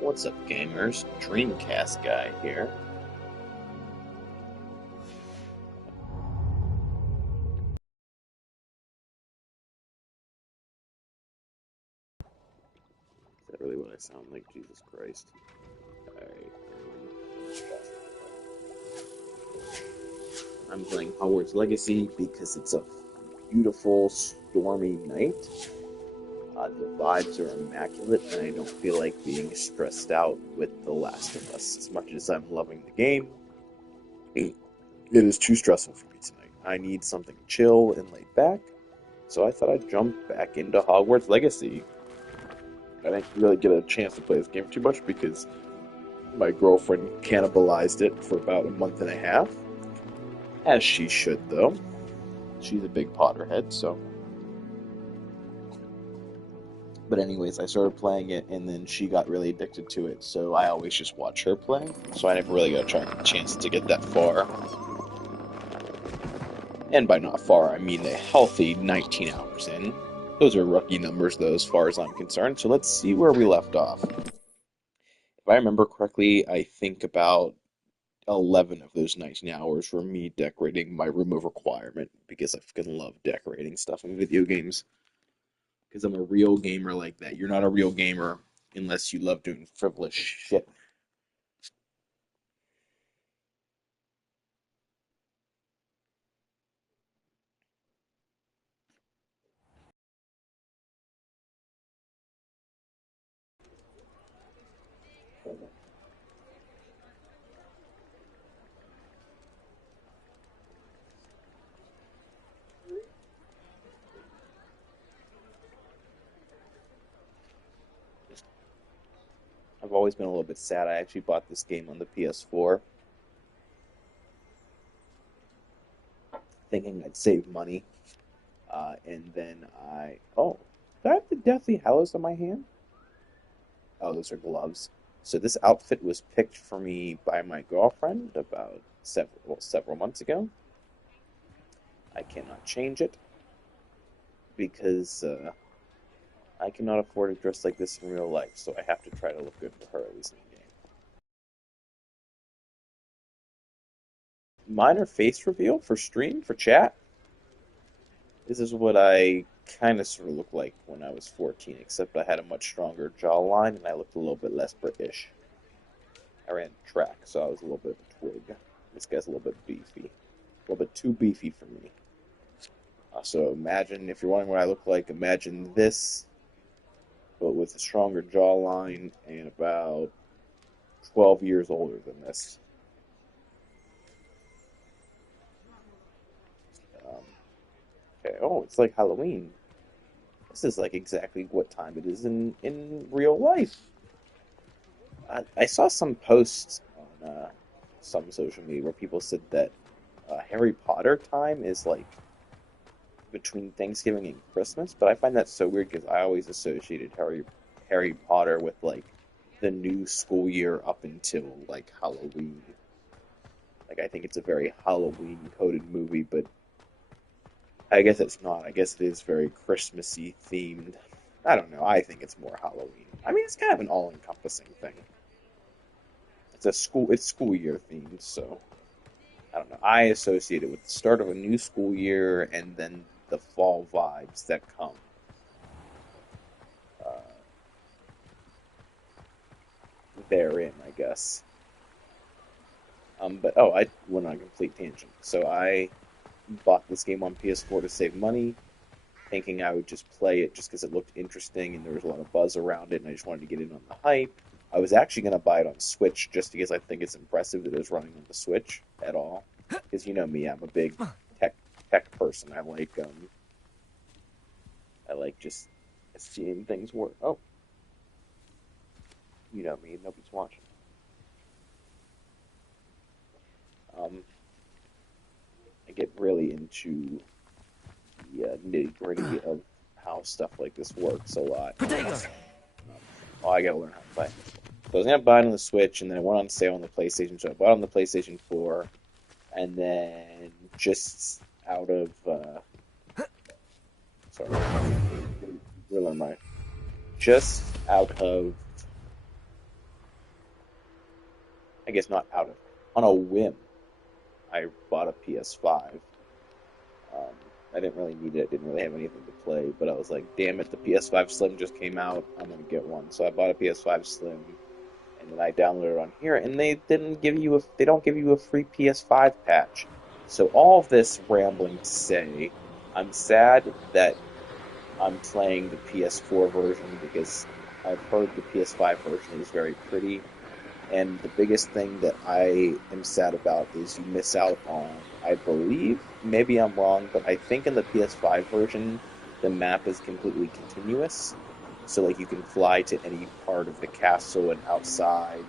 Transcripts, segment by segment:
What's up, gamers? Dreamcast guy here. Is that really what I sound like? Jesus Christ. Alright. I'm playing Hogwarts Legacy because it's a beautiful, stormy night. The vibes are immaculate, and I don't feel like being stressed out with The Last of Us. As much as I'm loving the game, it is too stressful for me tonight. I need something chill and laid back, so I thought I'd jump back into Hogwarts Legacy. I didn't really get a chance to play this game too much because my girlfriend cannibalized it for about a month and a half. As she should, though. She's a big Potterhead, so. But anyways, I started playing it, and then she got really addicted to it, so I always just watch her play. So I never really got a chance to get that far. And by not far, I mean a healthy 19 hours in. Those are rookie numbers, though, as far as I'm concerned. So let's see where we left off. If I remember correctly, I think about 11 of those 19 hours were me decorating my room of requirement because I fucking love decorating stuff in video games. Because I'm a real gamer like that. You're not a real gamer unless you love doing frivolous shit. I've always been a little bit sad. I actually bought this game on the PS4 thinking I'd save money. And then I. Oh, do I have the Deathly Hallows on my hand? Oh, those are gloves. So this outfit was picked for me by my girlfriend about several months ago. I cannot change it because I cannot afford to dress like this in real life, so I have to try to look good for her, at least in the game. Minor face reveal for stream, for chat. This is what I kind of sort of looked like when I was 14, except I had a much stronger jawline and I looked a little bit less British. I ran track, so I was a little bit of a twig. This guy's a little bit beefy. A little bit too beefy for me. So imagine, if you're wondering what I look like, imagine this, but with a stronger jawline and about 12 years older than this. Um, okay, oh, it's like Halloween. This is like exactly what time it is in real life. I saw some posts on some social media where people said that Harry Potter time is like between Thanksgiving and Christmas, but I find that so weird because I always associated Harry Potter with like the new school year up until like Halloween. Like I think it's a very Halloween coded movie, but I guess it's not. I guess it is very Christmassy themed. I don't know. I think it's more Halloween. I mean, it's kind of an all-encompassing thing. It's school year themed, so I don't know. I associate it with the start of a new school year and then the fall vibes that come uh, therein, I guess. But oh, I went on a complete tangent. So I bought this game on PS4 to save money, thinking I would just play it just because it looked interesting and there was a lot of buzz around it, and I just wanted to get in on the hype. I was actually going to buy it on Switch just because I think it's impressive that it was running on the Switch at all. Because you know me, I'm a big tech tech person. I like just seeing things work. Oh, you know me, nobody's watching. Um, I get really into the nitty gritty of how stuff like this works a lot. Oh, I gotta learn how to play. So I was gonna buy it on the Switch, and then it went on sale on the PlayStation, so I bought it on the PlayStation 4, and then just out of sorry, really my just out of, I guess not out of, on a whim, I bought a PS5. Um, I didn't really need it. Didn't really have anything to play, but I was like, damn it, the PS5 Slim just came out. I'm gonna get one. So I bought a PS5 Slim, and then I downloaded it on here, and they don't give you a free PS5 patch. So all of this rambling to say, I'm sad that I'm playing the PS4 version because I've heard the PS5 version is very pretty. And the biggest thing that I am sad about is you miss out on, I believe, maybe I'm wrong, but I think in the PS5 version, the map is completely continuous. So, like, you can fly to any part of the castle and outside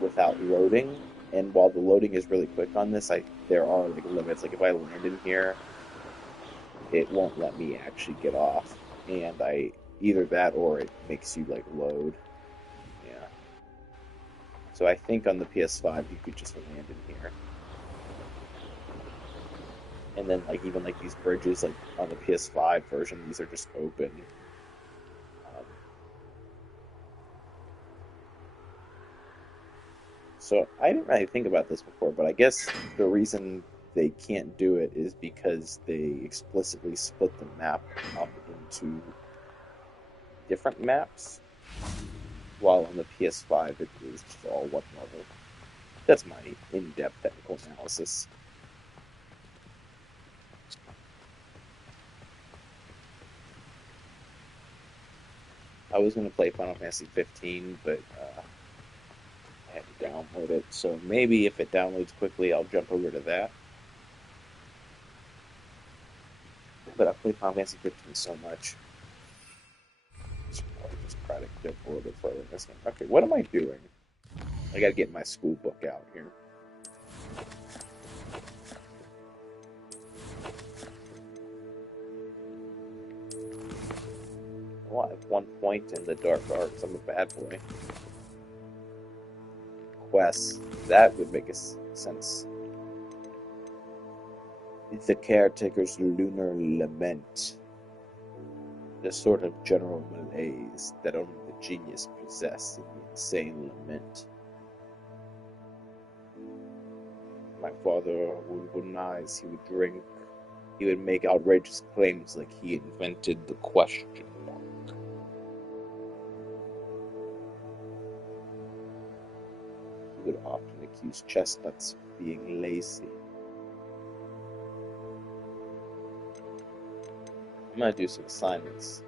without loading. And while the loading is really quick on this, there are like limits. Like, if I land in here, it won't let me actually get off. And either that or it makes you like load. Yeah. So I think on the PS5 you could just land in here. And then like even like these bridges like on the PS5 version, these are just open. Um, so I didn't really think about this before, but I guess the reason they can't do it is because they explicitly split the map up into different maps, while on the PS5 it is just all one level. That's my in-depth technical analysis. I was going to play Final Fantasy 15, but I had to download it. So maybe if it downloads quickly, I'll jump over to that. But I played Final Fantasy 15 so much. I should probably just try to jump a little bit further in this game. Okay, what am I doing? I gotta get my school book out here. Well, I have 1 point in the dark arts. I'm a bad boy. Quests. That would make sense. The caretaker's lunar lament. The sort of general malaise that only the genius possess in the insane lament. My father would womanize, he would drink, he would make outrageous claims like he invented the question mark. He would often accuse chestnuts of being lazy. I'm gonna do some assignments.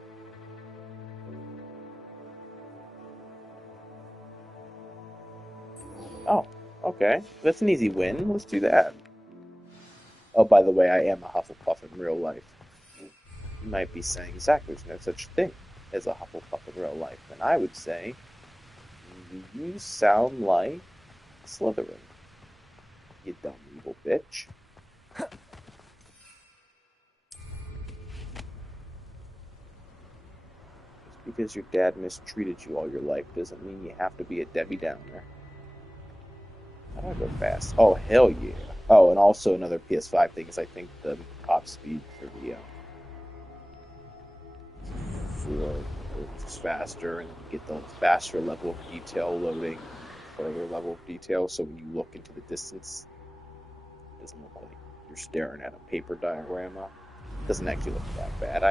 Oh, okay. That's an easy win. Let's do that. Oh, by the way, I am a Hufflepuff in real life. You might be saying, Zach, there's no such thing as a Hufflepuff in real life. And I would say, you sound like Slytherin, you dumb evil bitch. Just because your dad mistreated you all your life doesn't mean you have to be a Debbie Downer. How do I go fast? Oh, hell yeah. Oh, and also another PS5 thing is I think the top speed for the for it's faster and you get the faster level of detail loading, further level of detail. So when you look into the distance, it doesn't look like you're staring at a paper diorama. It doesn't actually look that bad.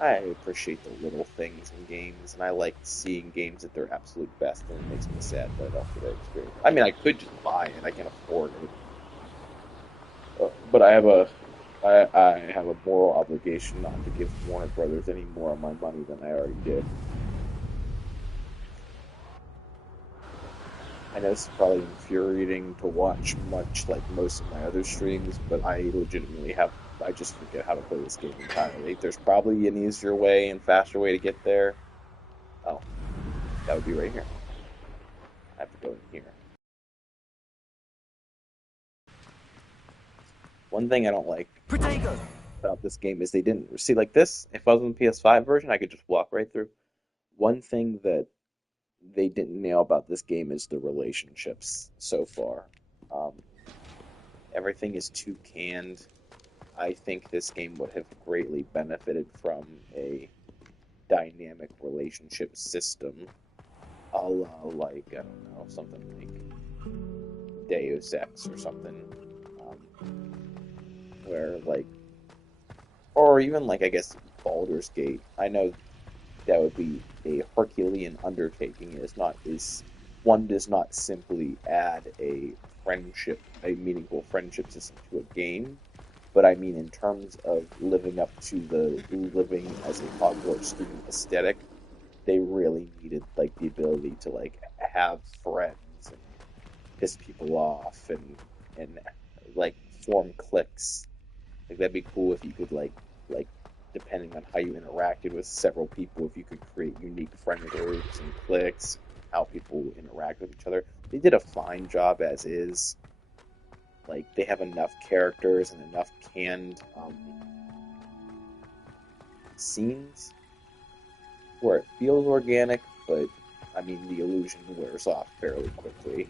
I appreciate the little things in games, and I like seeing games at their absolute best, and it makes me sad that I don't get that experience. I mean, I could just buy it; I can afford it, but I have a moral obligation not to give Warner Brothers any more of my money than I already did. I know it's probably infuriating to watch, much like most of my other streams, but I just forget how to play this game entirely. There's probably an easier way and faster way to get there. Oh, that would be right here. I have to go in here. One thing I don't like about this game is they didn't see like this. If I was on the PS5 version, I could just walk right through. One thing that they didn't nail about this game is the relationships so far. Um, Everything is too canned. I think this game would have greatly benefited from a dynamic relationship system, a la like I don't know something like Deus Ex or something, where like or even like I guess Baldur's Gate. I know that would be a Herculean undertaking. It's not is one does not simply add a meaningful friendship system to a game, but I mean in terms of living up to the living as a Hogwarts student aesthetic, they really needed like the ability to like have friends and piss people off and like form cliques. Like that'd be cool if you could like depending on how you interacted with several people, if you could create unique friend groups and cliques, how people interact with each other. They did a fine job as is. Like they have enough characters and enough canned scenes where it feels organic, but I mean the illusion wears off fairly quickly.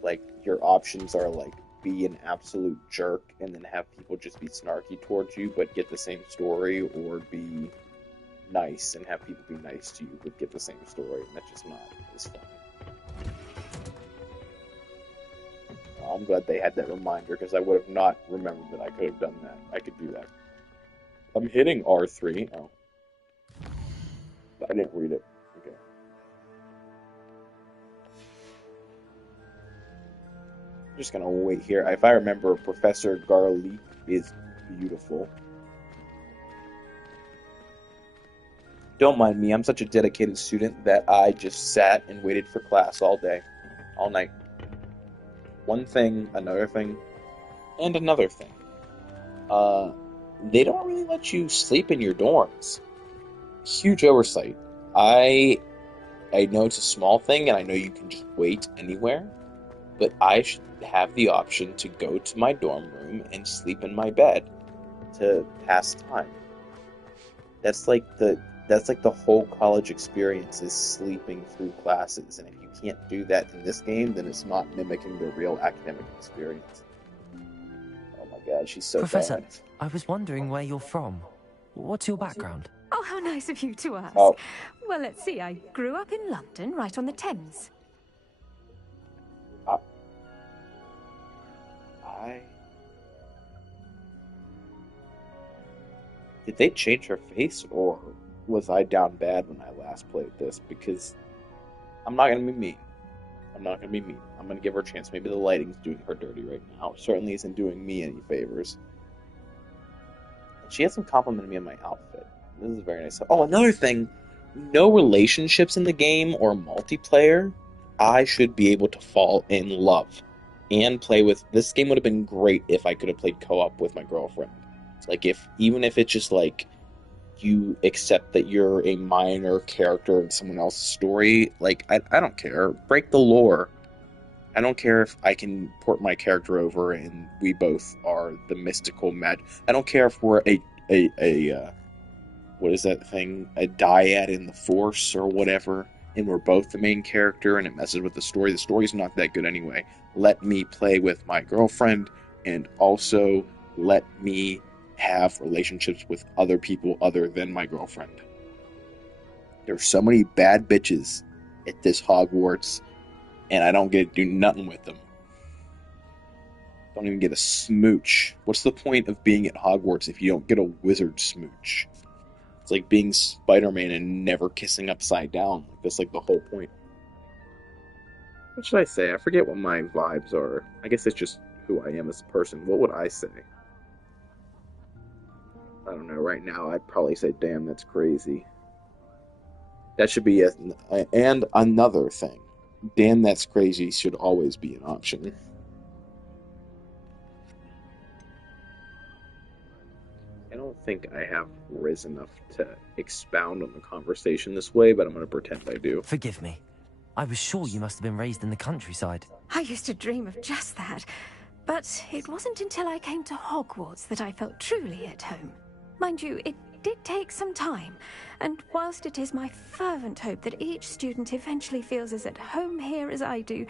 Like your options are like be an absolute jerk and then have people just be snarky towards you but get the same story, or be nice and have people be nice to you but get the same story, and that's just not as fun. I'm glad they had that reminder because I would have not remembered that I could have done that. I could do that. I'm hitting R3. Oh, I didn't read it. Okay. I'm just gonna wait here. If I remember, Professor Garlic is beautiful. Don't mind me. I'm such a dedicated student that I just sat and waited for class all day, all night. One thing, another thing, and another thing. Uh, they don't really let you sleep in your dorms. Huge oversight. I I know it's a small thing, and I know you can just wait anywhere, but I should have the option to go to my dorm room and sleep in my bed to pass time. That's like the whole college experience is sleeping through classes, and if you can't do that in this game, then it's not mimicking the real academic experience. Oh my god, she's so Professor, bad. I was wondering where you're from. What's your background? Oh, how nice of you to ask. Oh, Well, let's see. I grew up in London, right on the Thames. I, I did they change her face, or was I down bad when I last played this? Because I'm not gonna be mean. I'm not gonna be mean. I'm gonna give her a chance. Maybe the lighting's doing her dirty right now. It certainly isn't doing me any favors. And she hasn't complimented me on my outfit. This is very nice. Oh, another thing, no relationships in the game or multiplayer. I should be able to fall in love and play with. This game would have been great if I could have played co-op with my girlfriend. Like if even if it's just like you accept that you're a minor character in someone else's story, like I don't care. Break the lore. I don't care if I can port my character over and we both are the mystical mag. I don't care if we're a what is that thing? A dyad in the Force or whatever, and we're both the main character and it messes with the story. The story's not that good anyway. Let me play with my girlfriend and also let me have relationships with other people other than my girlfriend. There's so many bad bitches at this Hogwarts, and I don't get to do nothing with them. Don't even get a smooch. What's the point of being at Hogwarts if you don't get a wizard smooch? It's like being Spider-Man and never kissing upside down. That's like the whole point. What should I say? I forget what my vibes are. I guess it's just who I am as a person. What would I say? I don't know. Right now, I'd probably say, damn, that's crazy. That should be and another thing. Damn, that's crazy should always be an option. I don't think I have Riz enough to expound on the conversation this way, but I'm going to pretend I do. Forgive me. I was sure you must have been raised in the countryside. I used to dream of just that. But it wasn't until I came to Hogwarts that I felt truly at home. Mind you, it did take some time, and whilst it is my fervent hope that each student eventually feels as at home here as I do,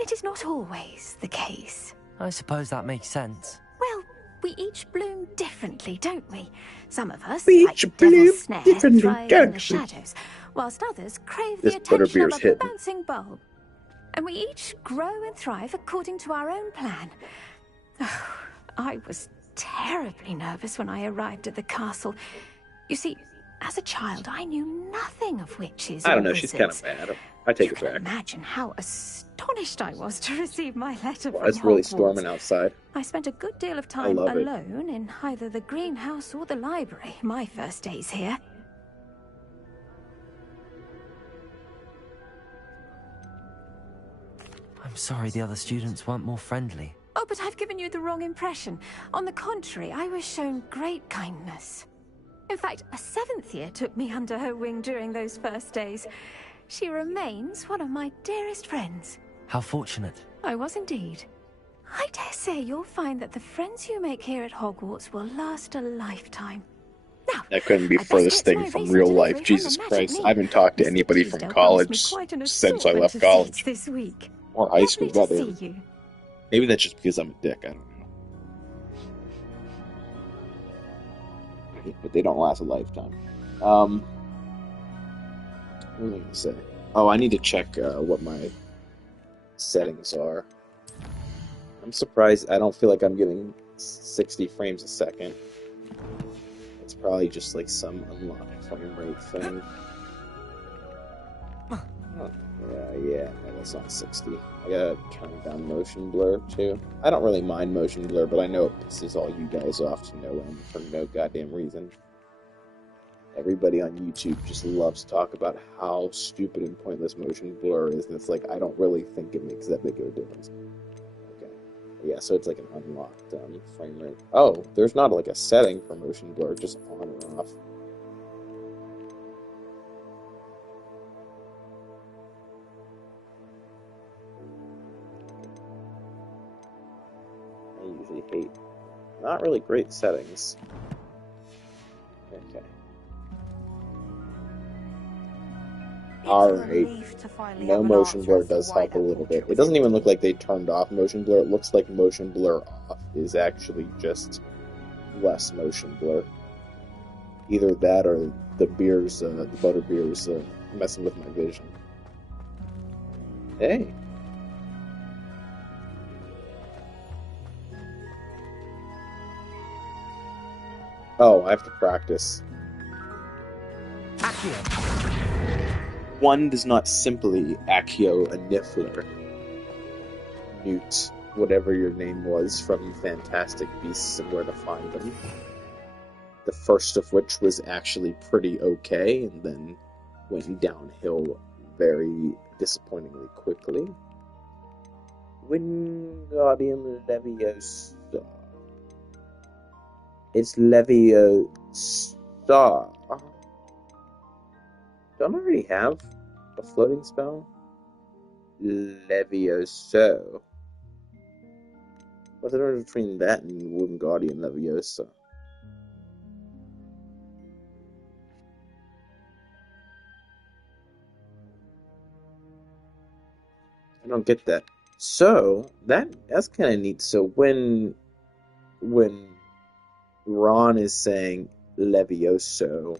it is not always the case. I suppose that makes sense. Well, We each bloom differently, don't we? Some of us, We like each Devil's bloom Snare, differently, thrive in don't the we? shadows, whilst others crave This the attention of butterbeer's a hitting. bouncing bulb. And we each grow and thrive according to our own plan. Oh, I was terribly nervous when I arrived at the castle. You see, as a child, I knew nothing of witches I or don't know, she's kind of wizards. mad. I take You it can back. imagine how astonished I was to receive my letter Well, from it's really Hogwarts. storming outside. I spent a good deal of I time love it. alone in either the greenhouse or the library my first days here. I'm sorry the other students weren't more friendly. Oh, but I've given you the wrong impression. On the contrary, I was shown great kindness. In fact, a 7th year took me under her wing during those first days. She remains one of my dearest friends. How fortunate. I was indeed. I dare say you'll find that the friends you make here at Hogwarts will last a lifetime. Now, That couldn't be I'd best furthest get to thing my from recent real delivery life. from Jesus the Magic Christ. Meat. I haven't talked to Mr. anybody from Teasdale promised me college quite an since I assortment left of college. sweets this week. Or high school, Lovely to goddamn. see you. Maybe that's just because I'm a dick, I don't know. But they don't last a lifetime. What was I going to say? Oh, I need to check what my settings are. I'm surprised. I don't feel like I'm getting 60 frames a second. It's probably just like some unlocked frame rate thing. Oh, yeah, that's not 60. I gotta turn down motion blur too. I don't really mind motion blur, but I know it pisses all you guys off to no end for no goddamn reason. Everybody on YouTube just loves to talk about how stupid and pointless motion blur is, and it's like, I don't really think it makes that big of a difference. Okay. Yeah, so it's like an unlocked frame rate. Oh, there's not like a setting for motion blur, just on or off. I usually hate not really great settings. Okay. Alright. No motion blur does help a little bit. It doesn't even look like they turned off motion blur. It looks like motion blur off is actually just less motion blur. Either that or the beers, the butter beers, messing with my vision. Hey. Oh, I have to practice. Accio. One does not simply Accio a Niffler. Newt, whatever your name was from Fantastic Beasts and Where to Find Them. The first of which was actually pretty okay, and then went downhill very disappointingly quickly. Wingardium Leviosa. It's Leviosa. Don't I already have a floating spell? Levioso. What's the difference between that and Wingardium Leviosa? I don't get that. So that's kind of neat. So when Ron is saying Levioso,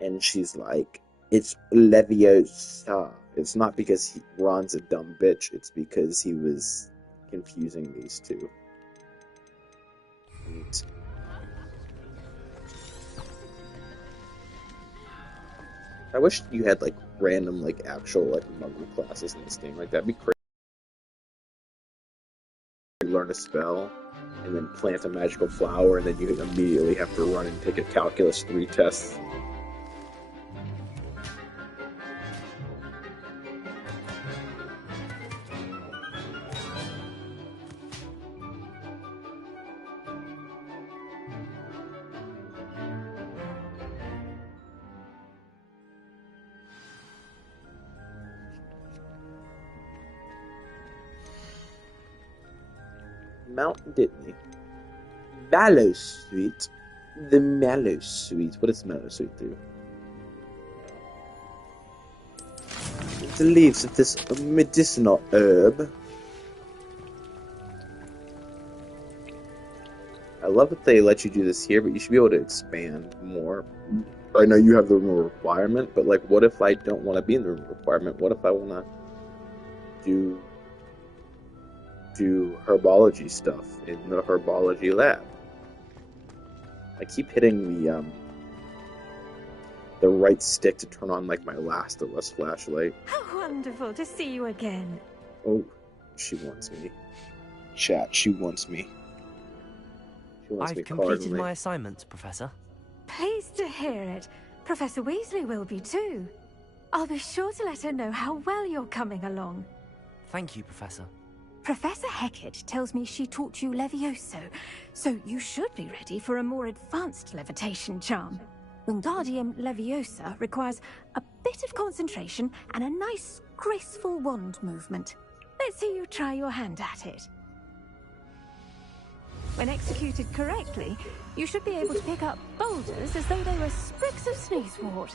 and she's like, it's Leviosa. It's not because Ron's a dumb bitch. It's because he was confusing these two. Neat. I wish you had like random like actual like Muggle classes in this game. Like that'd be crazy. You learn a spell, and then plant a magical flower, and then you immediately have to run and take a Calculus 3 test. Mount Ditney. Mallow Sweet. The Mallow Sweet. What does Mallow Sweet do? The leaves of this medicinal herb. I love that they let you do this here, but you should be able to expand more. I know you have the room requirement, but like, what if I don't want to be in the room requirement? What if I want to do herbology stuff in the herbology lab? I keep hitting the right stick to turn on like my Last of Us flashlight. How wonderful to see you again. Oh, she wants me. Chat, she wants me. She wants me I've completed cardinally. my assignments, Professor. Pleased to hear it. Professor Weasley will be too. I'll be sure to let her know how well you're coming along. Thank you, Professor. Professor Hecat tells me she taught you Levioso, so you should be ready for a more advanced levitation charm. Wingardium Leviosa requires a bit of concentration and a nice, graceful wand movement. Let's see you try your hand at it. When executed correctly, you should be able to pick up boulders as though they were sprigs of sneezewort.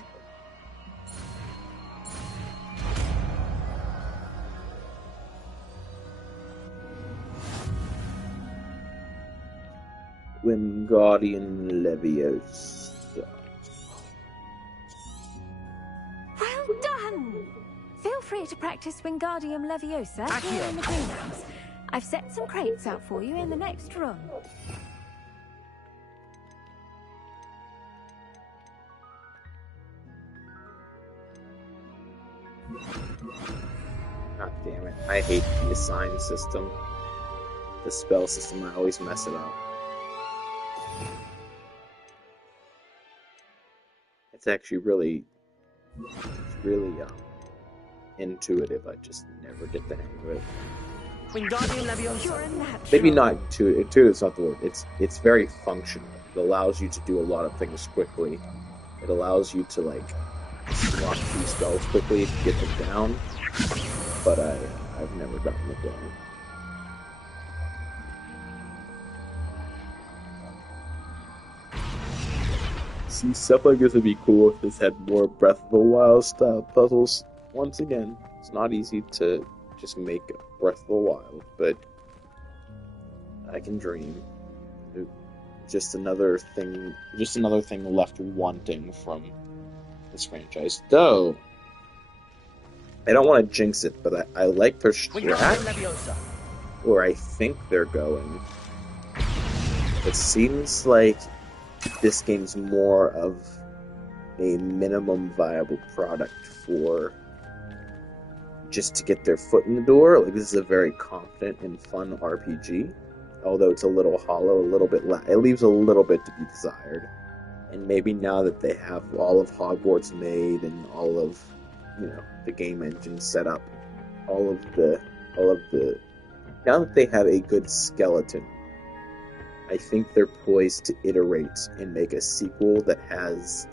Wingardium Leviosa. Well done! Feel free to practice Wingardium Leviosa here in the greenhouse. I've set some crates out for you in the next room. God damn it. I hate the assign system. The spell system, I always mess it up. It's actually really intuitive. I just never get the hang of it. Wingardium Leviosa. You're a natural. Maybe not intuitive is not the word. It's very functional. It allows you to do a lot of things quickly. It allows you to like swap these spells quickly if you get them down. But I've never gotten it down. See, stuff like this would be cool if this had more Breath of the Wild style puzzles. Once again, it's not easy to just make Breath of the Wild, but I can dream. Just another thing left wanting from this franchise. Though, I don't want to jinx it, but I like their strat, where I think they're going. It seems like this game's more of a minimum viable product for just to get their foot in the door. Like, this is a very confident and fun RPG, although it's a little hollow, a little bit it leaves a little bit to be desired. And maybe now that they have all of Hogwarts made and all of, the game engine set up, all of the now that they have a good skeleton, I think they're poised to iterate and make a sequel that has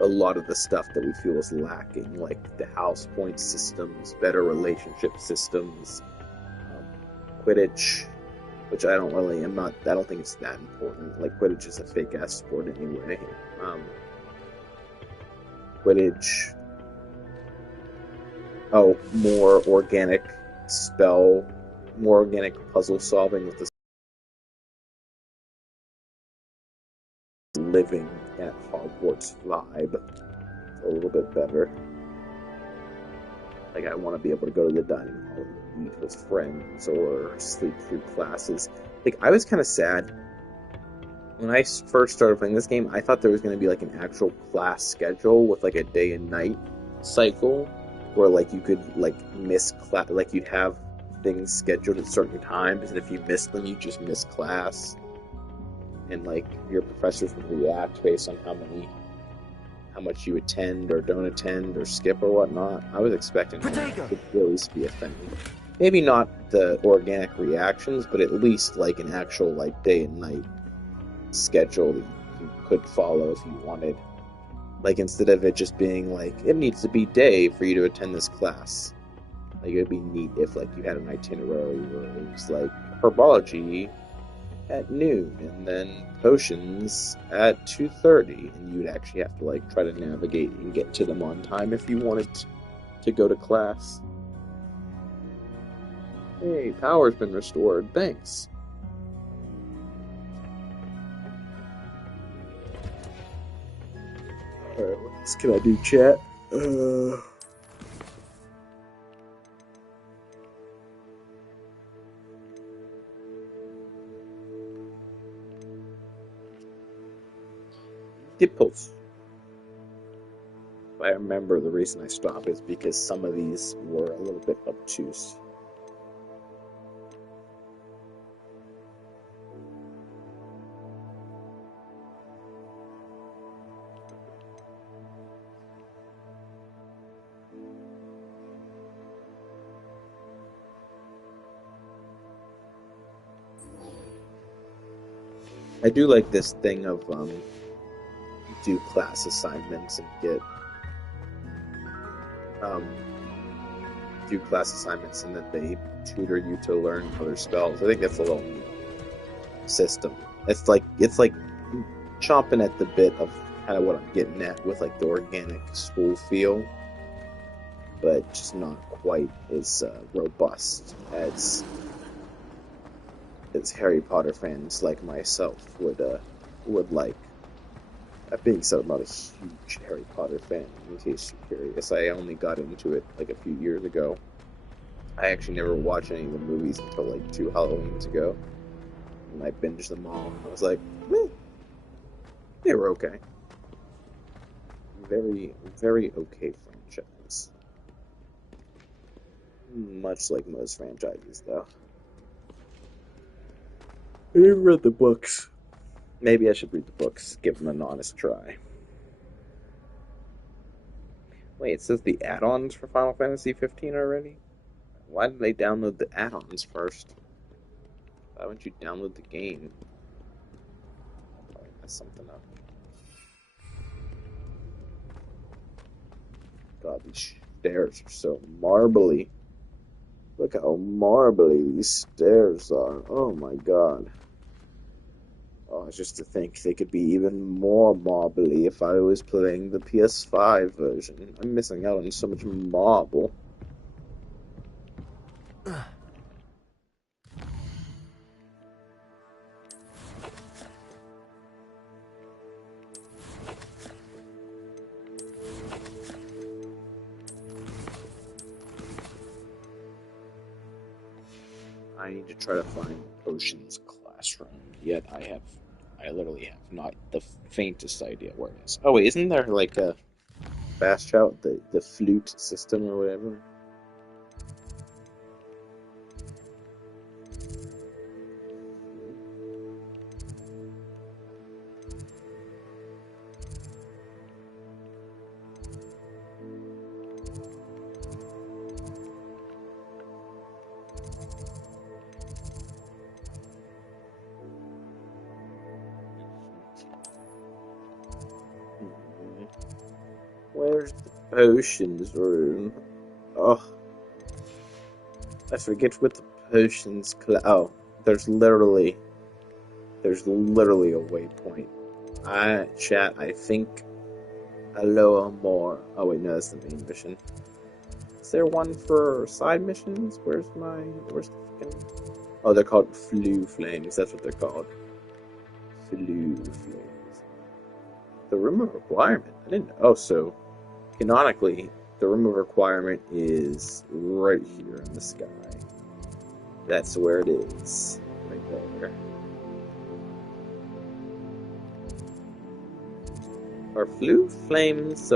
a lot of the stuff that we feel is lacking, like the house point systems, better relationship systems, Quidditch, which I don't think it's that important. Like, Quidditch is a fake-ass sport anyway. Quidditch. Oh, more organic puzzle solving with the living at Hogwarts vibe a little bit better. Like, I want to be able to go to the dining hall and eat with friends or sleep through classes. Like, I was kind of sad when I first started playing this game. I thought there was going to be like an actual class schedule with like a day and night cycle where like you could like miss class, like you'd have things scheduled at certain times, and if you missed them, you just miss class. And like your professors would react based on how much you attend or don't attend or skip or whatnot. I was expecting to really be a thing. Maybe not the organic reactions, but at least like an actual like day and night schedule that you could follow if you wanted. Like, instead of it just being like, it needs to be day for you to attend this class. Like, it would be neat if like you had an itinerary where it was like herbology at noon, and then potions at 2:30, and you'd actually have to like try to navigate and get to them on time if you wanted to go to class. Hey, power's been restored. Thanks. Alright, what else can I do, chat? Uh, Dipples. I remember the reason I stopped is because some of these were a little bit obtuse. I do like this thing of do class assignments and get um do class assignments and then they tutor you to learn other spells. I think that's a little neat system. It's like chomping at the bit of kind of what I'm getting at with like the organic school feel, but just not quite as robust as Harry Potter fans like myself would like. That being said, I'm not a huge Harry Potter fan. In case you're curious, I only got into it like a few years ago. I actually never watched any of the movies until like 2 Halloweens ago, and I binged them all. I was like, meh, they were okay. Very, very okay franchise. Much like most franchises, though. I never read the books. Maybe I should read the books, give them an honest try. Wait, it says the add-ons for Final Fantasy 15 already? Why did they download the add-ons first? Why wouldn't you download the game? I'll probably mess something up. God, these stairs are so marbly. Look how marbly these stairs are. Oh my god. Oh, it's just to think they could be even more marbly if I was playing the PS5 version. I'm missing out on so much marble. I need to try to find Ocean's classroom. Yet I literally have not the faintest idea where it is. Oh wait, isn't there like a fast shout, the flute system or whatever? Where's the potions room? Oh, I forget what the potions. Oh, there's literally a waypoint. Chat. I think Aloha more. Oh wait, no, that's the main mission. Is there one for side missions? Where's the fucking? Oh, they're called Flu Flames. That's what they're called. Flu Flames. The room of requirement. I didn't know. Oh, so canonically, the room of requirement is right here in the sky. That's where it is. Right there. Are Flu Flames?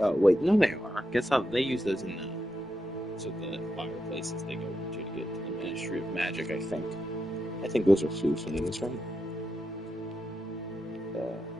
Oh wait, no, they are. Guess how they use those in the fireplaces they go into to get to the Ministry of Magic. I think those are Flu Flames, right? Uh,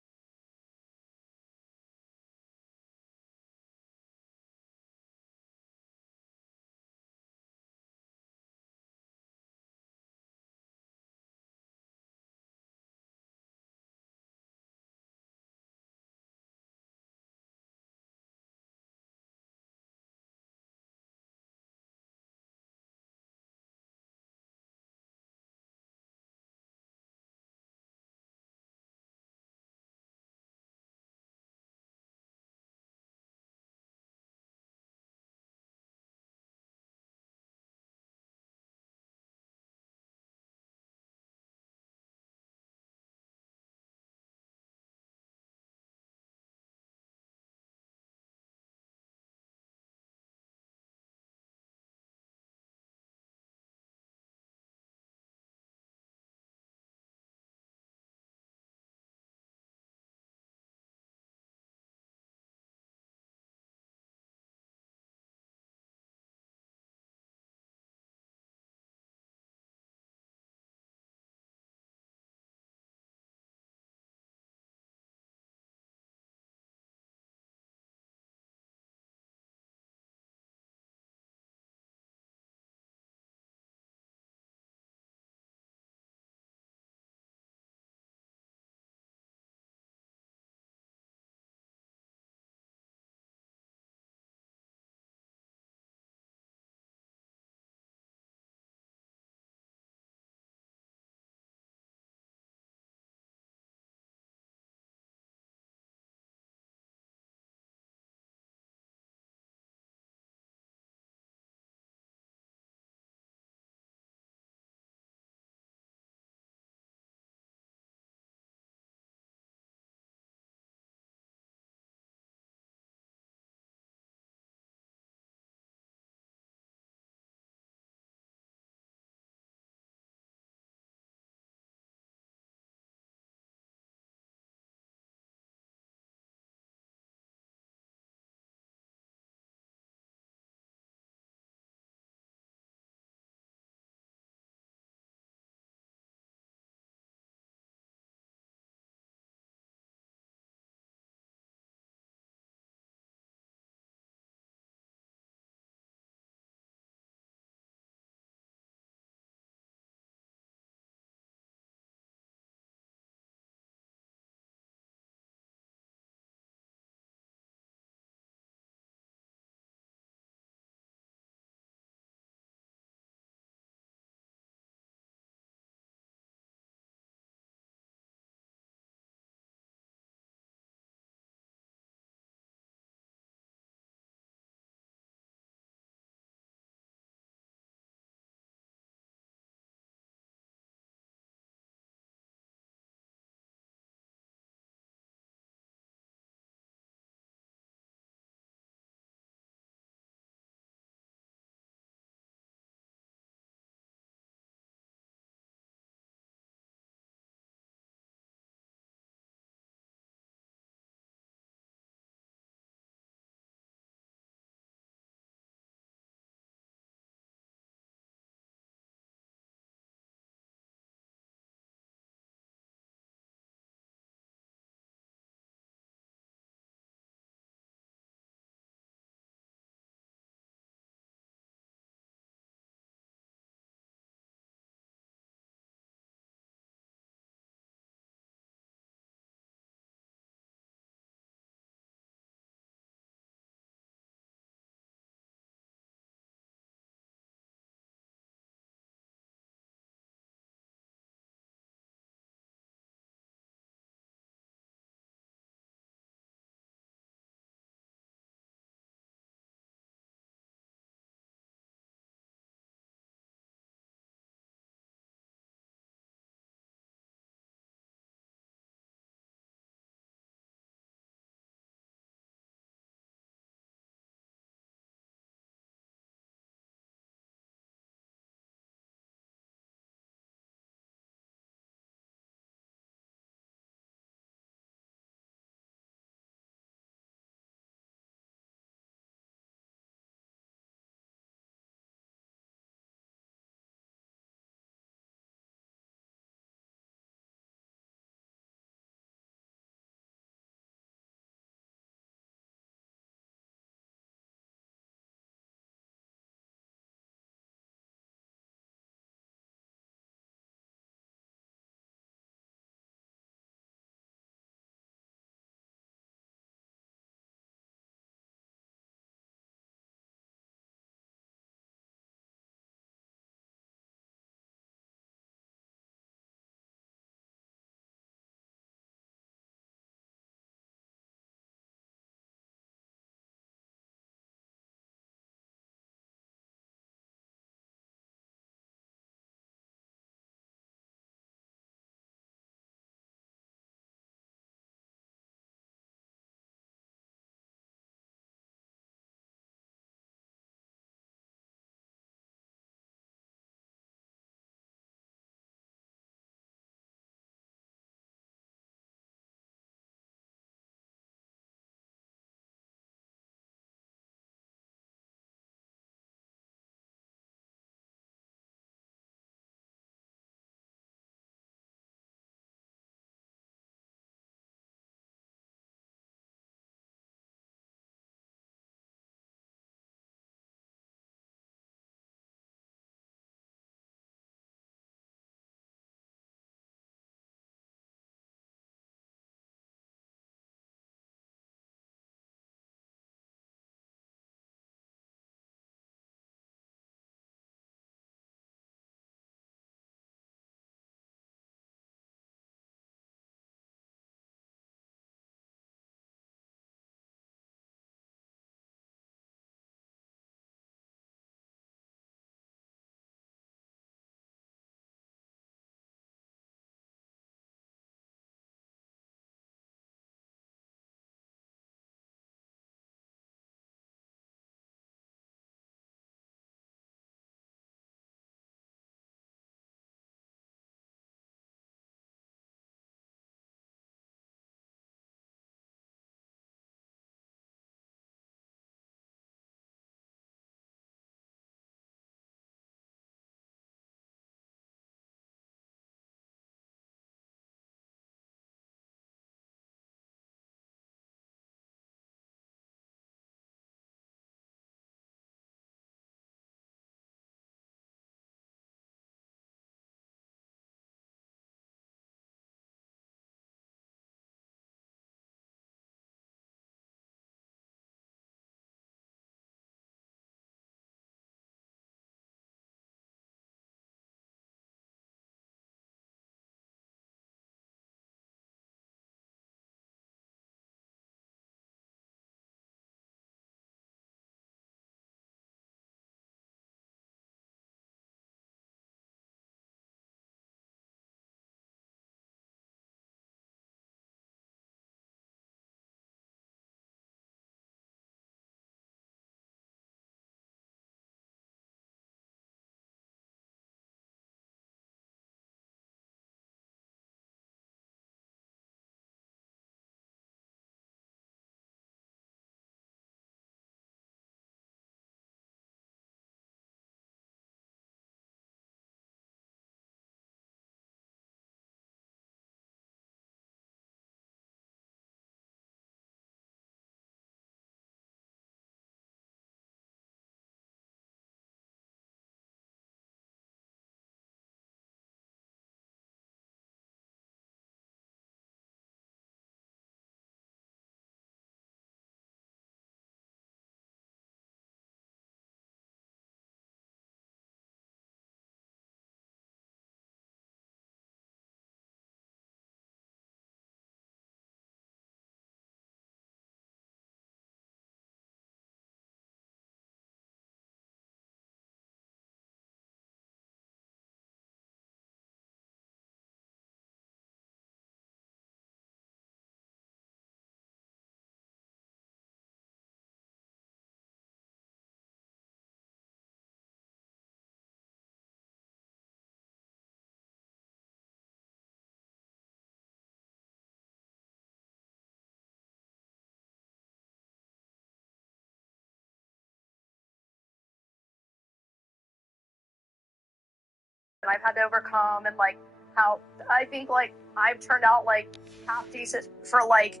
I've had to overcome, and like how I think like I've turned out like half decent for like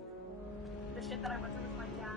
the shit that I went through with my dad.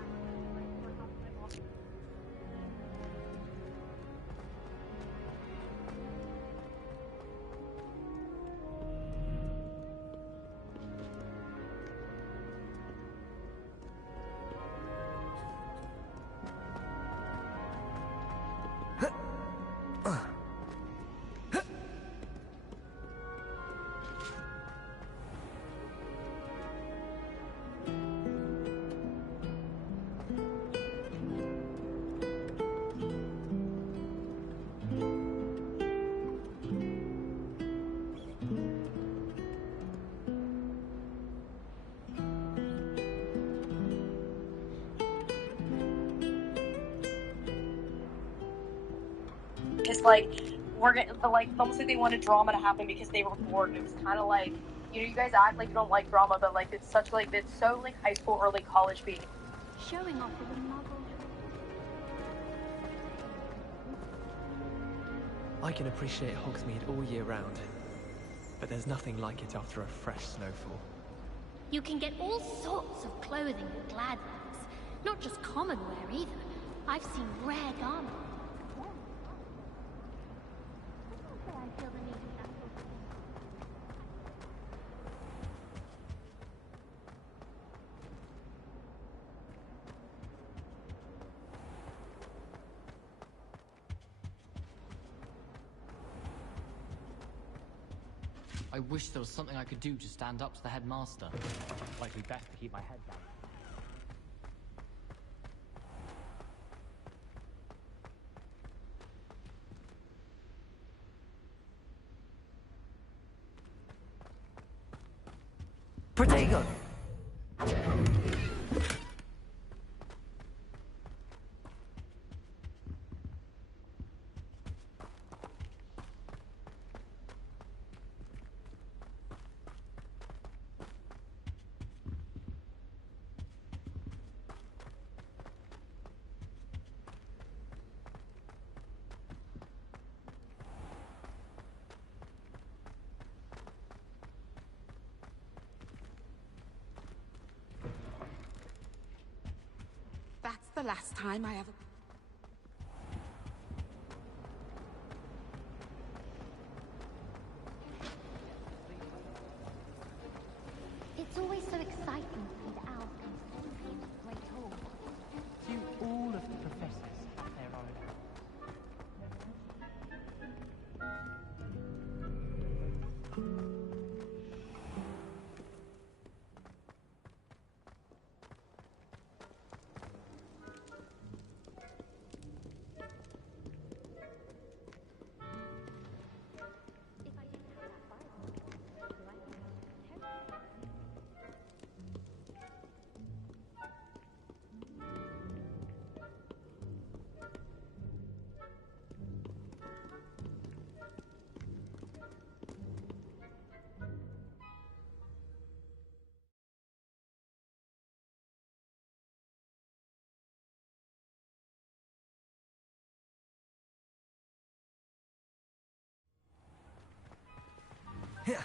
It's like we're gonna, but like almost like they wanted drama to happen because they were bored. And it was kind of like, you know, you guys act like you don't like drama, but like it's such like it's so like high school, early college beat. Showing off with a muggle. I can appreciate Hogsmeade all year round, but there's nothing like it after a fresh snowfall. You can get all sorts of clothing at Gladlands, not just common wear either. I've seen rare garments. I feel the need of that sort of thing. I wish there was something I could do to stand up to the headmaster. Likely best to keep my head down. Protego! That's the last time I ever... It's always so exciting to see the owls come singing into the Great Hall. Do all of the professors have their own? If I didn't have that Bible, do I think I'd be terrified? Yeah.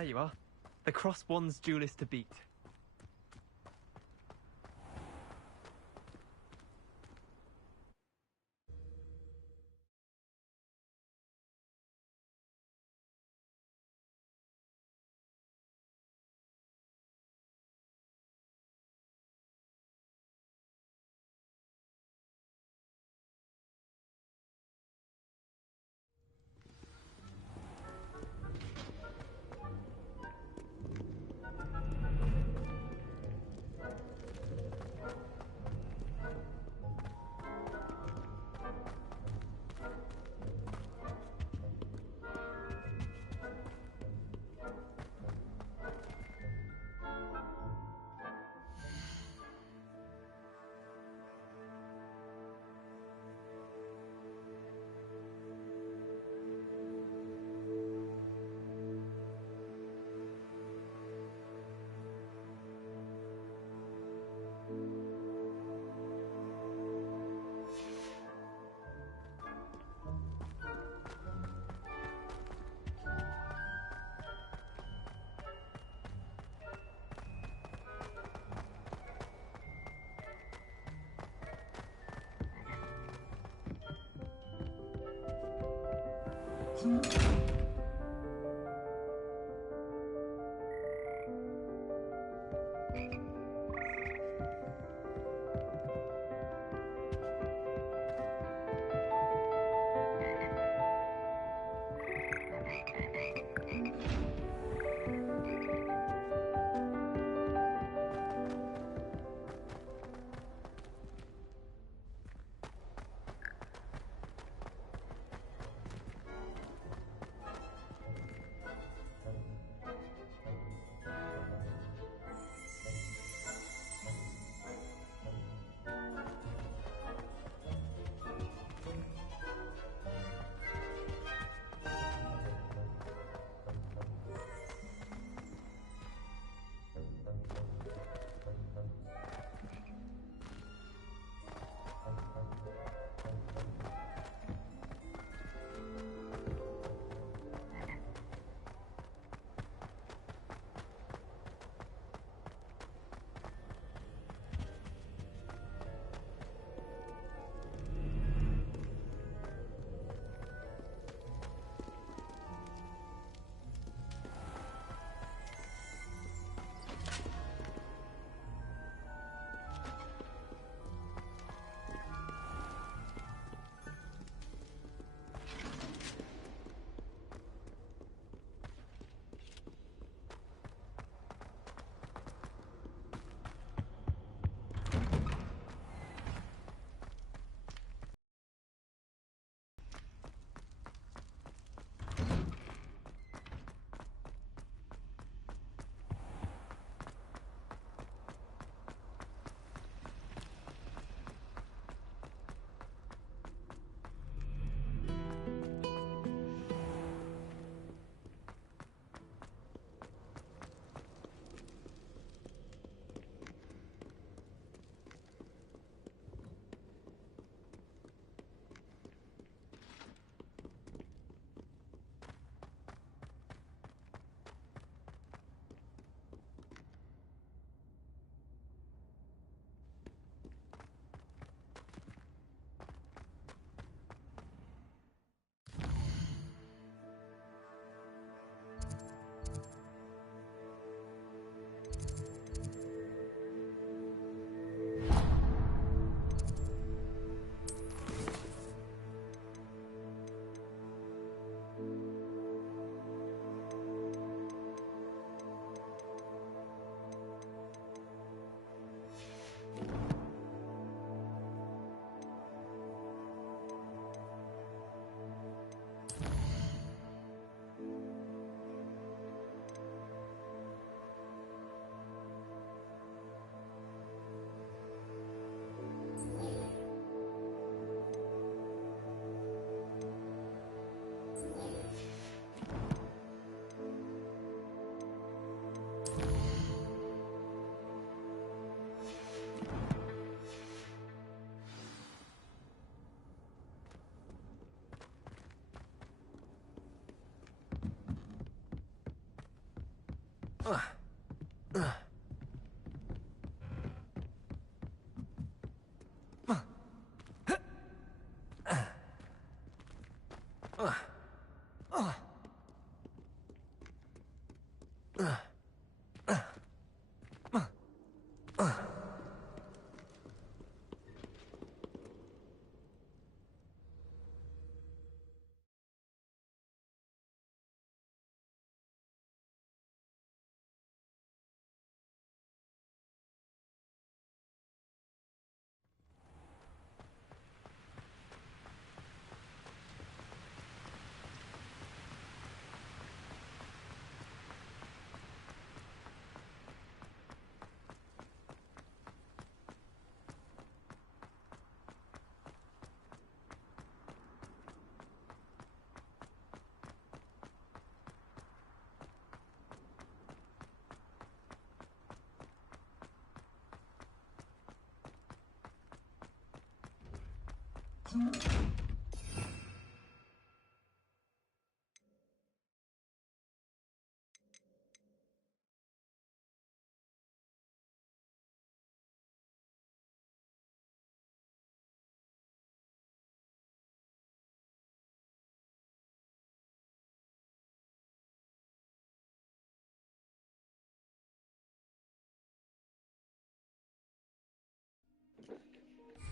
There you are. The Cross Wands duelist to beat.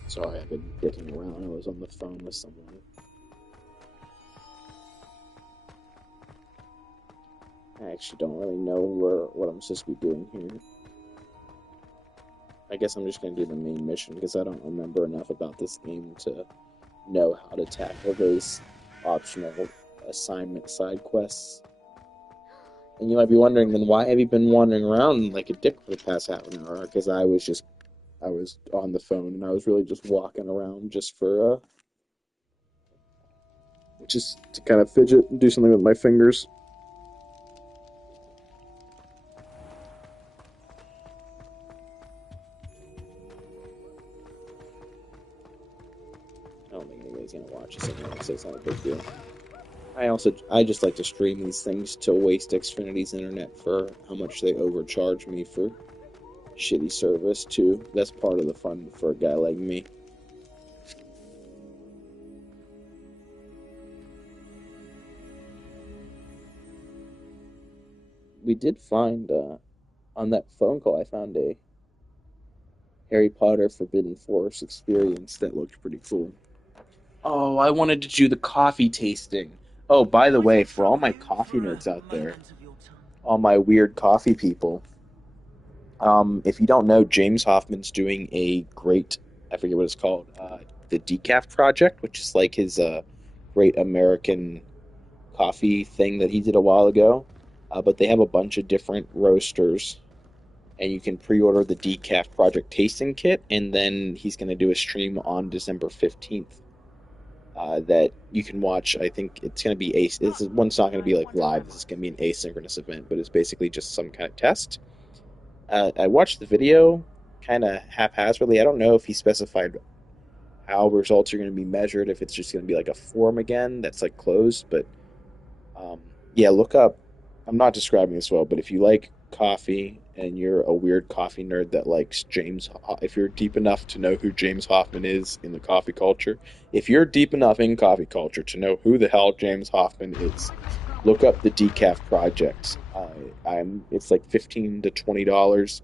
Sorry, I've been dicking around. I was on the phone with someone. I actually don't really know what I'm supposed to be doing here. I guess I'm just going to do the main mission because I don't remember enough about this game to know how to tackle those optional assignment side quests. And you might be wondering, then why have you been wandering around like a dick for the past half an hour? Because I was on the phone and I was really just walking around just to kind of fidget and do something with my fingers. I don't think anybody's gonna watch this anyway, so it's not a big deal. I just like to stream these things to waste Xfinity's internet for how much they overcharge me for shitty service too. That's part of the fun for a guy like me. We did find on that phone call I found a Harry Potter Forbidden Forest experience that looked pretty cool. Oh, I wanted to do the coffee tasting. Oh, by the way, for all my coffee nerds out there, all my weird coffee people, if you don't know, James Hoffman's doing a great, I forget what it's called, the Decaf Project, which is like his great American coffee thing that he did a while ago. But they have a bunch of different roasters, and you can pre-order the Decaf Project tasting kit, and then he's going to do a stream on December 15th. That you can watch. I think it's going to be this one's not going to be like live. This is going to be an asynchronous event, but it's basically just some kind of test. I watched the video kind of haphazardly. I don't know if he specified how results are going to be measured. If it's just going to be like a form again that's like closed, but yeah, look up. I'm not describing this well, but if you like coffee and you're a weird coffee nerd that likes if you're deep enough to know who James Hoffman is in the coffee culture, if you're deep enough in coffee culture to know who the hell James Hoffman is, look up the Decaf Project. It's like $15 to $20,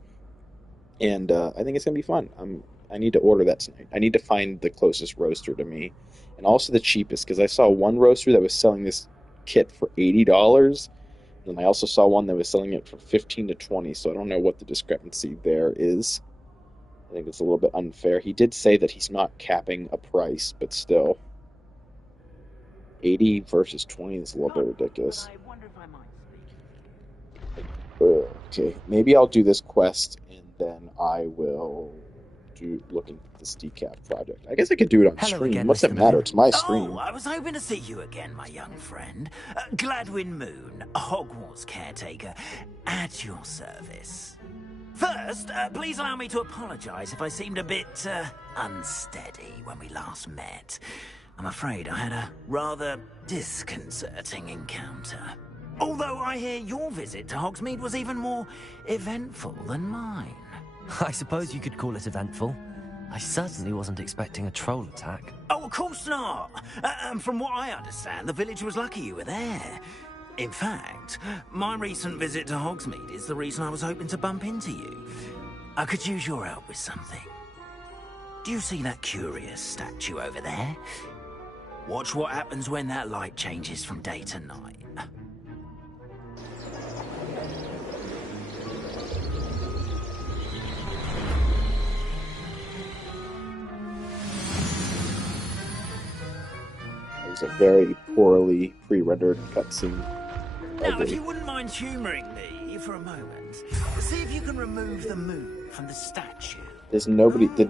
and I think it's gonna be fun. I need to order that tonight. I need to find the closest roaster to me, and also the cheapest because I saw one roaster that was selling this kit for $80, and I also saw one that was selling it for 15 to 20. So I don't know what the discrepancy there is. I think it's a little bit unfair. He did say that he's not capping a price, but still, 80 versus 20 is a little bit ridiculous. Okay, maybe I'll do this quest and then I will look into this decaf project. I guess I could do it on Hello stream. again, What's that Mr. matter? Moon. It's my Oh, stream. I was hoping to see you again, my young friend. Gladwin Moon, Hogwarts caretaker, at your service. First, please allow me to apologize if I seemed a bit, unsteady when we last met. I'm afraid I had a rather disconcerting encounter. Although I hear your visit to Hogsmeade was even more eventful than mine. I suppose you could call it eventful. I certainly wasn't expecting a troll attack. Oh, of course not. From what I understand, the village was lucky you were there. In fact, my recent visit to Hogsmeade is the reason I was hoping to bump into you. I could use your help with something. Do you see that curious statue over there? Watch what happens when that light changes from day to night. It was a very poorly pre-rendered cutscene. Now, if you wouldn't mind humouring me for a moment, see if you can remove the moon from the statue. Did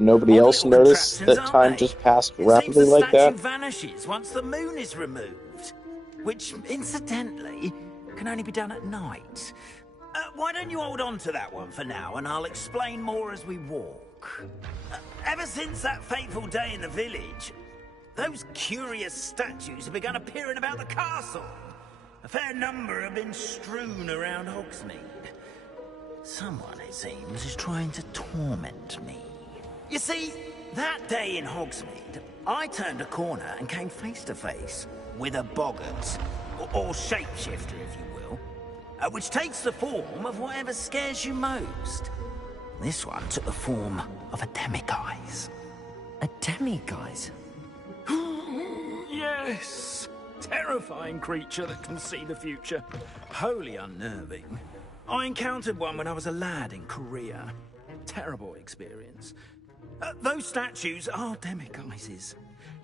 nobody else notice that time just passed rapidly like that? It seems the statue vanishes once the moon is removed, which, incidentally, can only be done at night. Why don't you hold on to that one for now, and I'll explain more as we walk. Ever since that fateful day in the village, those curious statues have begun appearing about the castle. A fair number have been strewn around Hogsmeade. Someone, it seems, is trying to torment me. You see, that day in Hogsmeade, I turned a corner and came face to face with a boggart, or shapeshifter, if you will, which takes the form of whatever scares you most. This one took the form of a demiguise. A demiguise? Yes! Terrifying creature that can see the future. Wholly unnerving. I encountered one when I was a lad in Korea. Terrible experience. Those statues are demiguises.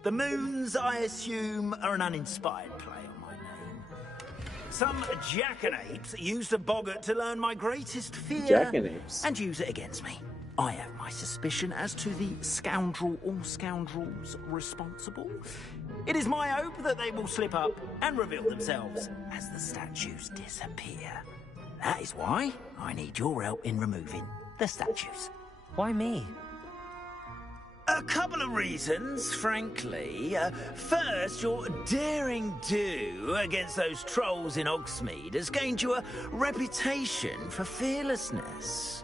The moons, I assume, are an uninspired play on my name. Some jackanapes used a boggart to learn my greatest fear Jackanapes? and use it against me. I have my suspicion as to the scoundrel or scoundrels responsible. It is my hope that they will slip up and reveal themselves as the statues disappear. That is why I need your help in removing the statues. Why me? A couple of reasons, frankly. First, your daring do against those trolls in Hogsmeade has gained you a reputation for fearlessness.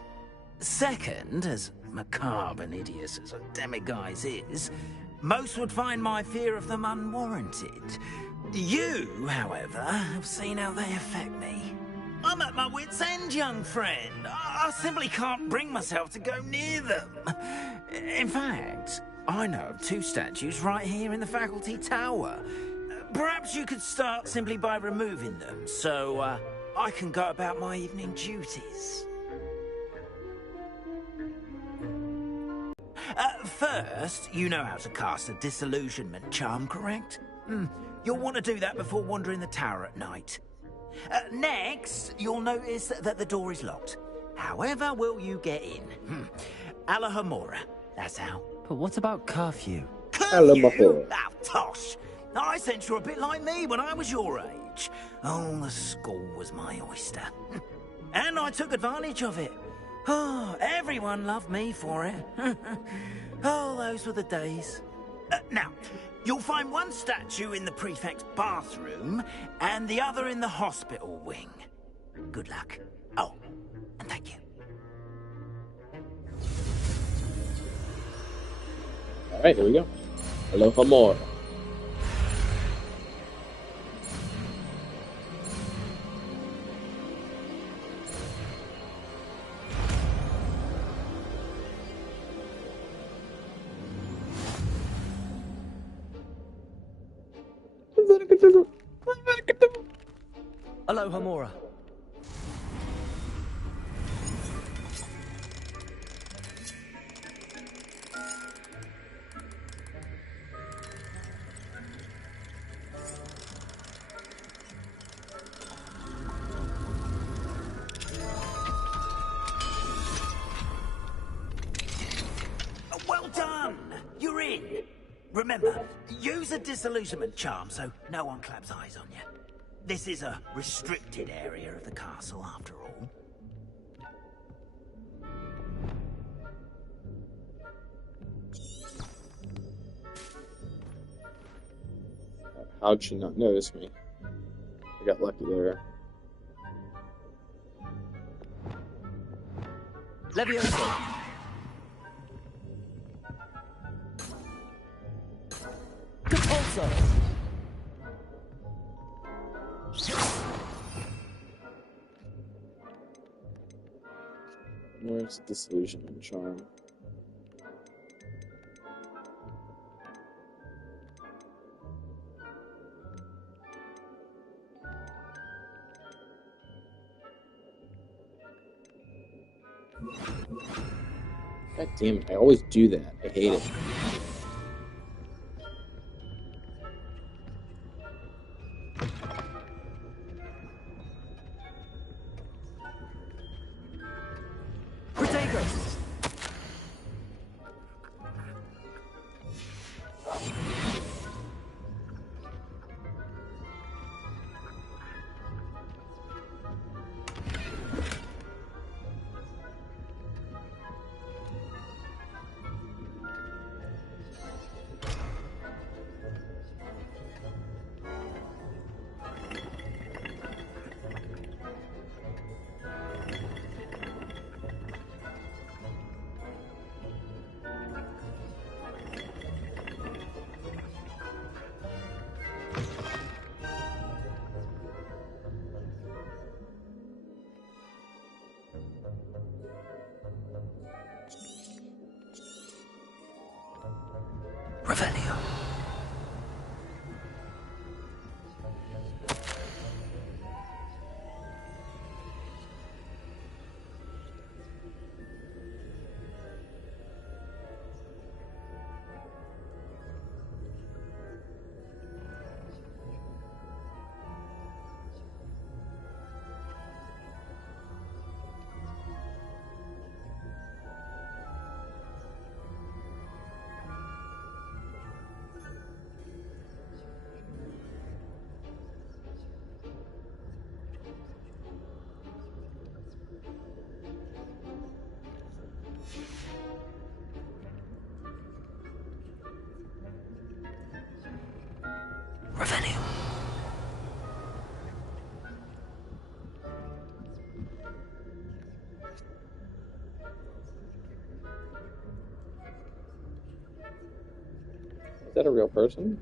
Second, as macabre and hideous as a demiguise is, most would find my fear of them unwarranted. You, however, have seen how they affect me. I'm at my wit's end, young friend. I simply can't bring myself to go near them. In fact, I know of two statues right here in the faculty tower. Perhaps you could start simply by removing them, so I can go about my evening duties. First, you know how to cast a disillusionment charm, correct? You'll want to do that before wandering the tower at night. Next, you'll notice that the door is locked. However will you get in? Alahomora, that's how. But what about curfew? Curfew? Oh, tosh. I sense you're a bit like me when I was your age. Oh, the school was my oyster. And I took advantage of it. Oh, everyone loved me for it. Oh, those were the days. Now, you'll find one statue in the prefect's bathroom and the other in the hospital wing. Good luck. Oh, and thank you. Alright, here we go. Hello, Hamor. Hello, Hamora. Well done! You're in. Remember, use a disillusionment charm so no one claps eyes on you. This is a restricted area of the castle, after all. How'd she not notice me? I got lucky there. Levioso! Compulso! Where's disillusionment charm? God damn it, I always do that. I hate it. Protego! Revelio. Revelio. Is that a real person?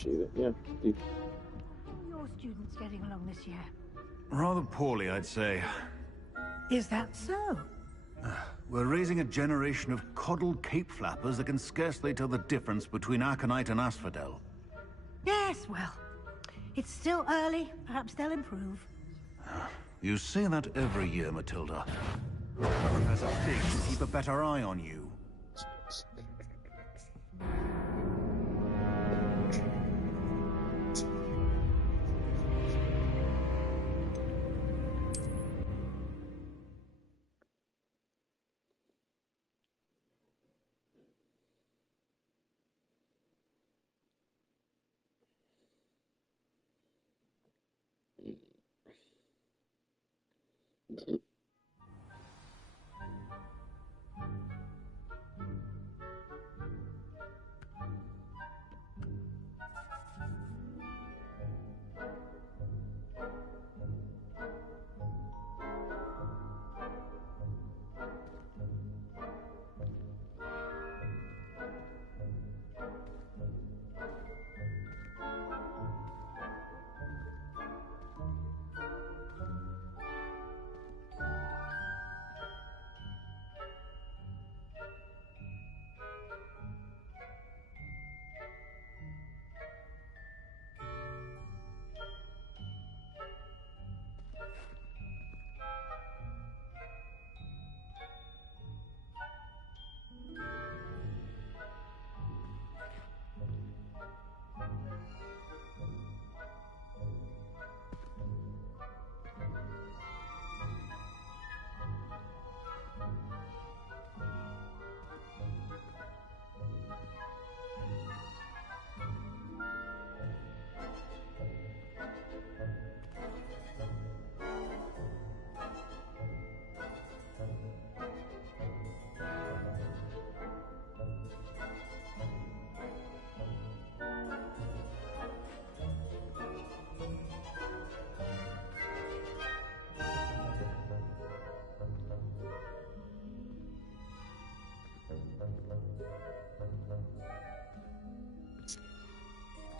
appreciate it. Yeah, indeed. How are your students getting along this year? Rather poorly, I'd say. Is that so? We're raising a generation of coddled cape flappers that can scarcely tell the difference between aconite and asphodel. Yes, well, it's still early. Perhaps they'll improve. You say that every year, Matilda. Professor Fig will keep a better eye on you.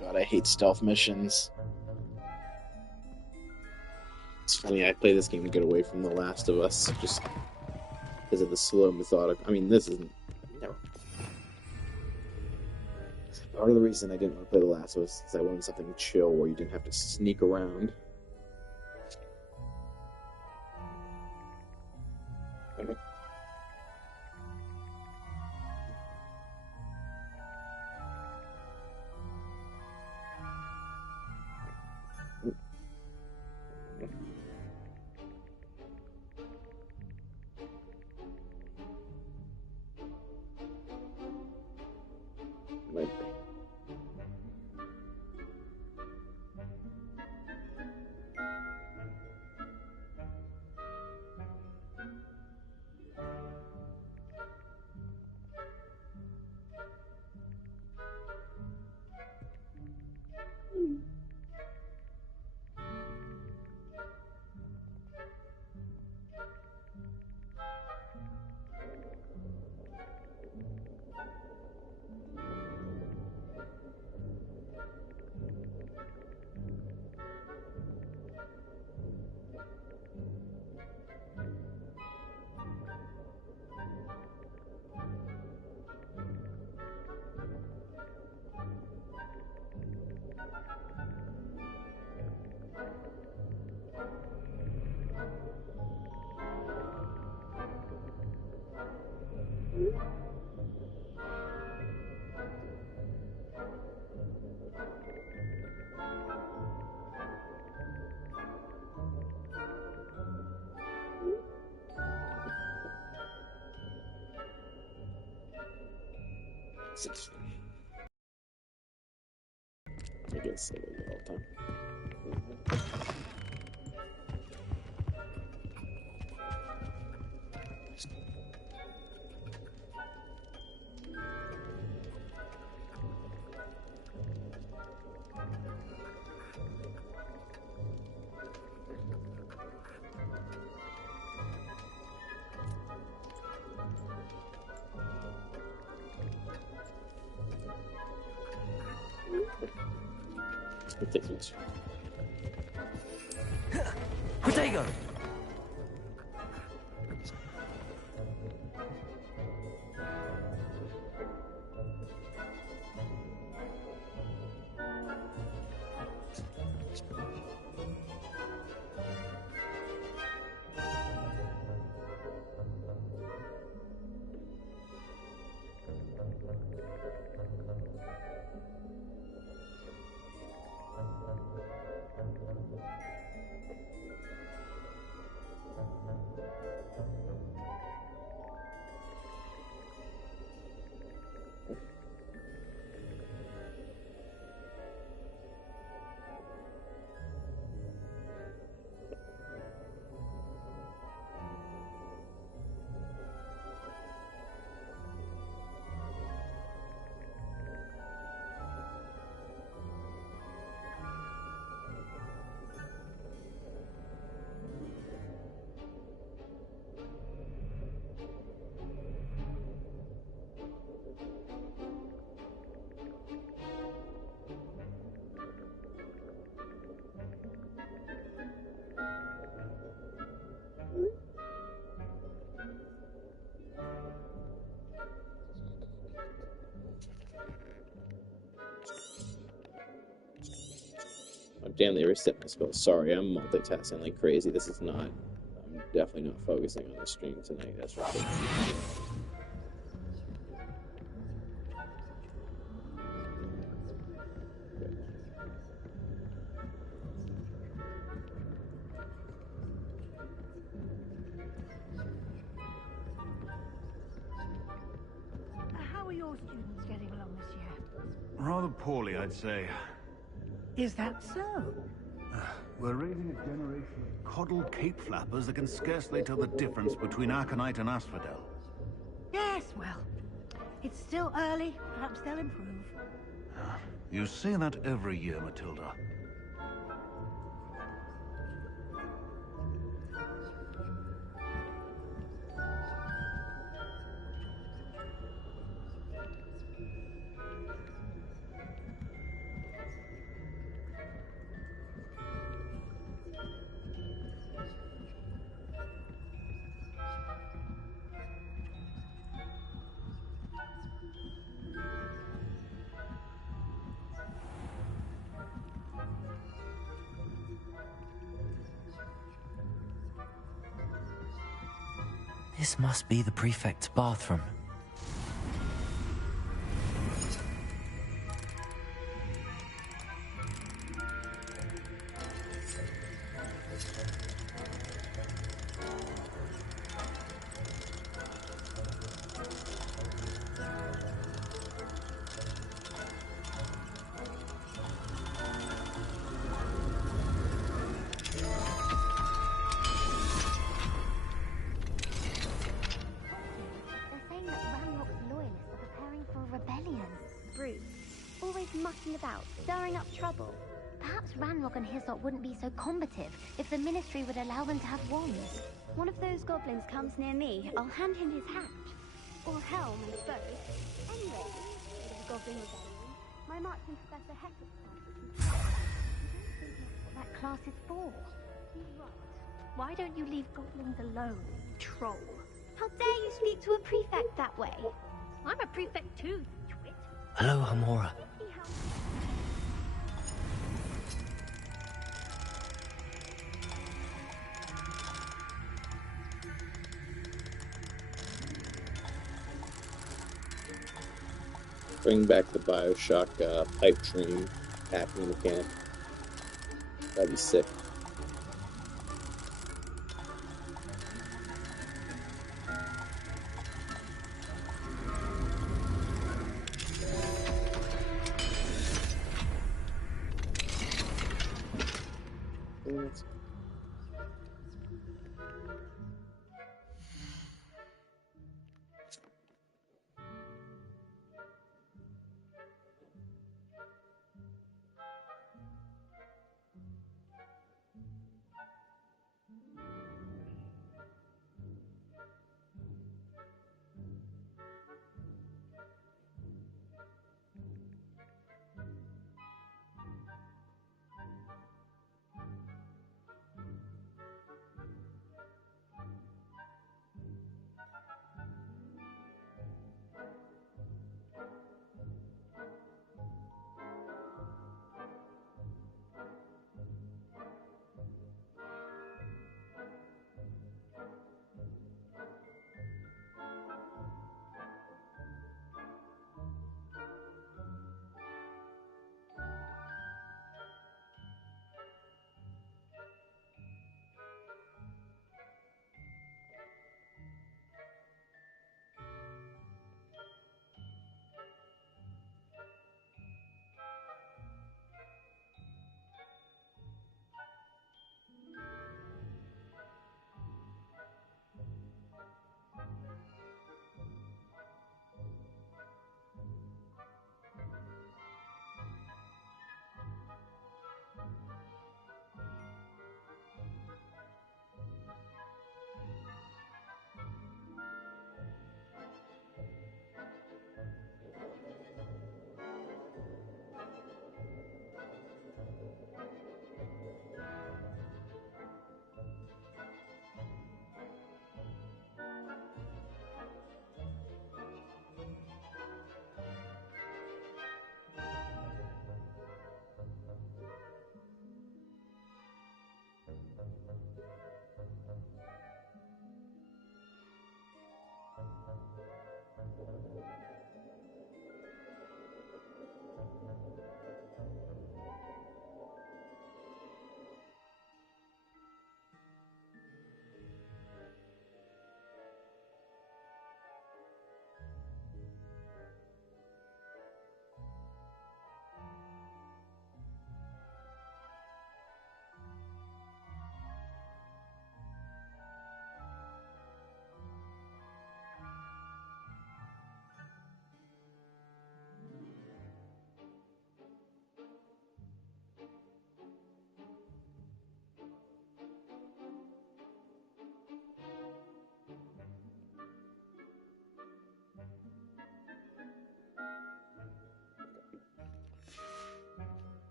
God, I hate stealth missions. It's funny, I play this game to get away from The Last of Us, just because of the slow, methodical. I mean, this isn't. Never. Part of the reason I didn't want to play The Last of Us is I wanted something chill where you didn't have to sneak around. Like, I get silly all the time. Ridiculous. Protego! Oh, damn, they reset my spell. Sorry, I'm multitasking like crazy. This is not. I'm definitely not focusing on the stream tonight. That's for sure. How are your students getting along this year? Rather poorly, I'd say. Is that so? We're raising a generation of coddled cape flappers that can scarcely tell the difference between Aconite and Asphodel. Yes, well, it's still early. Perhaps they'll improve. You say that every year, Matilda. This must be the prefect's bathroom. About, stirring up trouble. Perhaps Ranrock and his lot wouldn't be so combative if the Ministry would allow them to have wands. One of those goblins comes near me, I'll hand him his hat. Or helm, I suppose. Anyway, instead of a goblin rebellion, my marching professor Hector started. I don't think that's what that class is for. Right. Why don't you leave goblins alone, troll? How dare you speak to a prefect that way? I'm a prefect too, you twit. Hello, Hamora. Bring back the Bioshock pipe dream hacking mechanic. That'd be sick.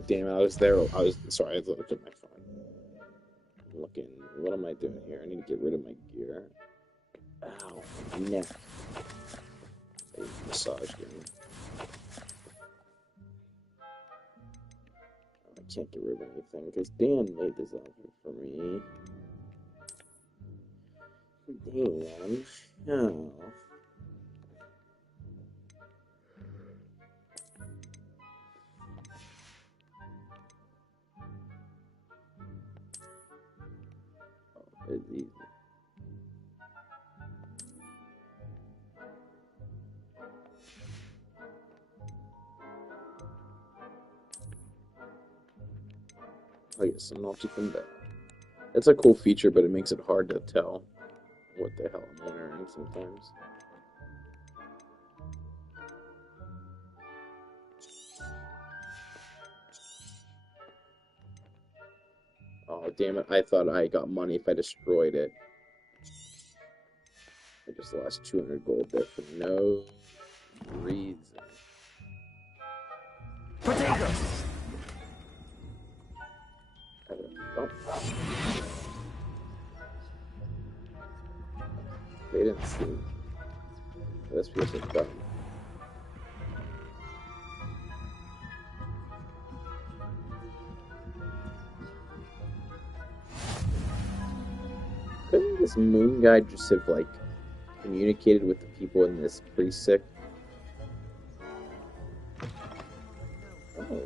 Oh, damn it. I was there. I was sorry. I looked at my phone. I'm looking. What am I doing here? I need to get rid of my gear. Ow. My neck. A massage gun. I can't get rid of anything because Dan made this outfit for me. Dan. Oh. It's easy. I get some naughty from that. It's a cool feature, but it makes it hard to tell what the hell I'm wearing sometimes. Oh, damn it. I thought I got money if I destroyed it. I just lost 200 gold there for no reason. Potato! Oh. They didn't see me. This feels like dumb. Couldn't this moon guy just have, like, communicated with the people in this precinct? Oh.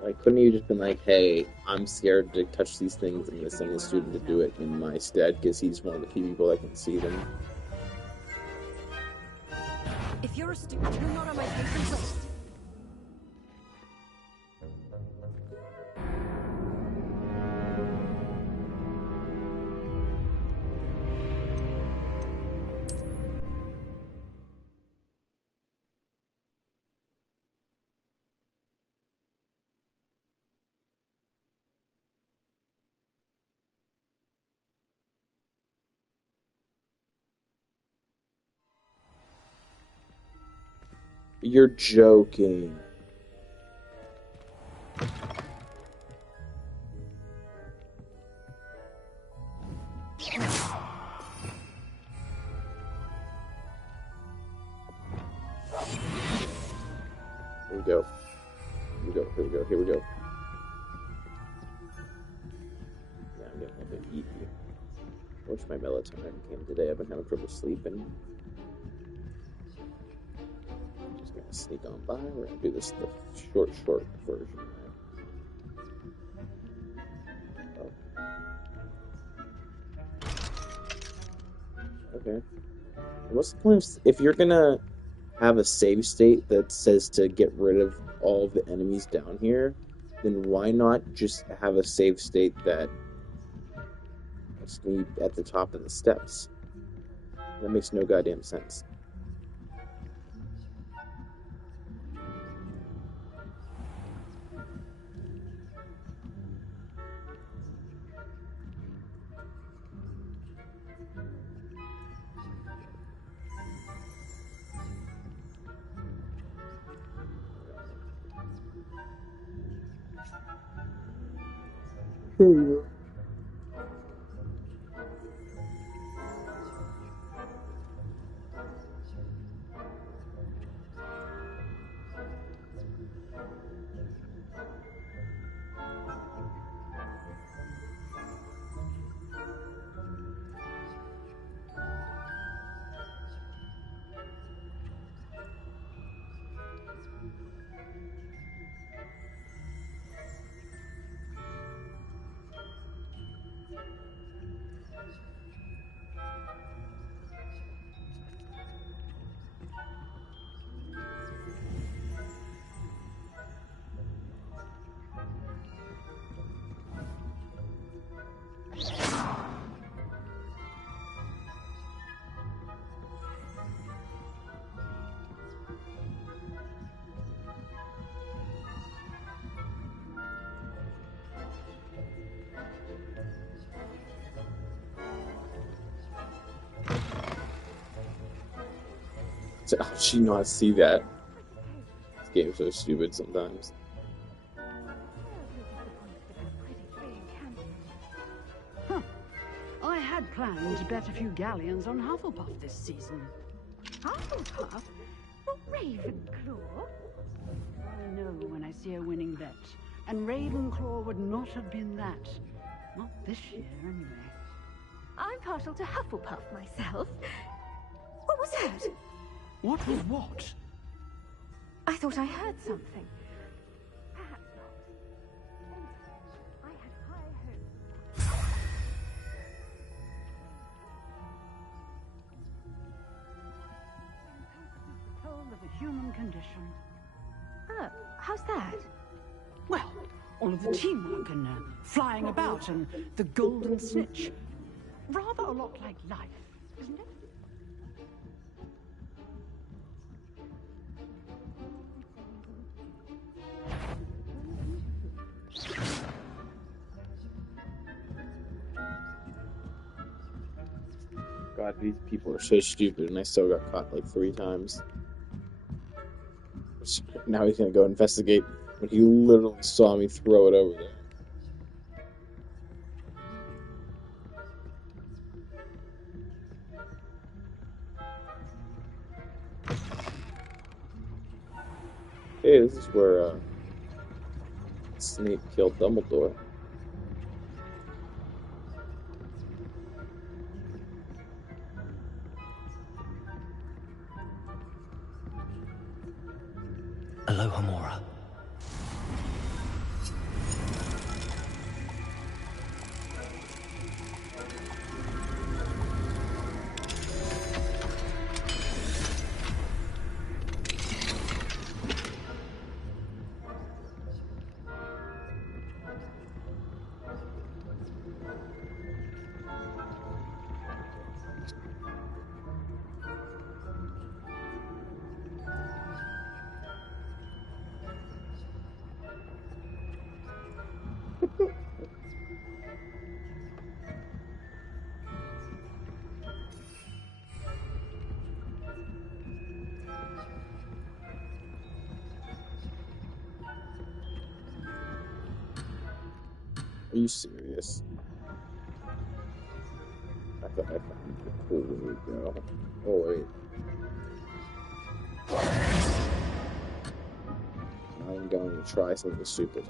Like, couldn't you just been like, hey, I'm scared to touch these things, I'm gonna send a student to do it in my stead, because he's one of the few people that can see them. If you're a student, you're not on my patron list. You're joking. Here we go. Here we go, here we go, here we go. Yeah, I'm getting a little bit eepy. I wish my melatonin came today. I've been having trouble sleeping. Just gonna sneak on by. We're gonna do this the short version. Oh. Okay. What's the point of, if you're gonna have a save state that says to get rid of all the enemies down here, then why not just have a save state that it's gonna be at the top of the steps? That makes no goddamn sense. How did she not see that? game's so stupid sometimes. Huh. I had planned to bet a few galleons on Hufflepuff this season. Hufflepuff? Not Ravenclaw? I know when I see a winning bet. And Ravenclaw would not have been that. Not this year, anyway. I'm partial to Hufflepuff myself. What was that? What was what? I thought I heard something. Perhaps not. I had high hopes. The toll of the human condition. Oh, how's that? Well, all of the teamwork and flying about and the golden snitch. Rather a lot like life, isn't it? God, these people are so stupid, and I still got caught like 3 times. Now he's gonna go investigate when he literally saw me throw it over there. Hey, this is where Snape killed Dumbledore. Alohomora. Are you serious? I thought I found a cool way to go. Oh wait. I'm going to try something stupid.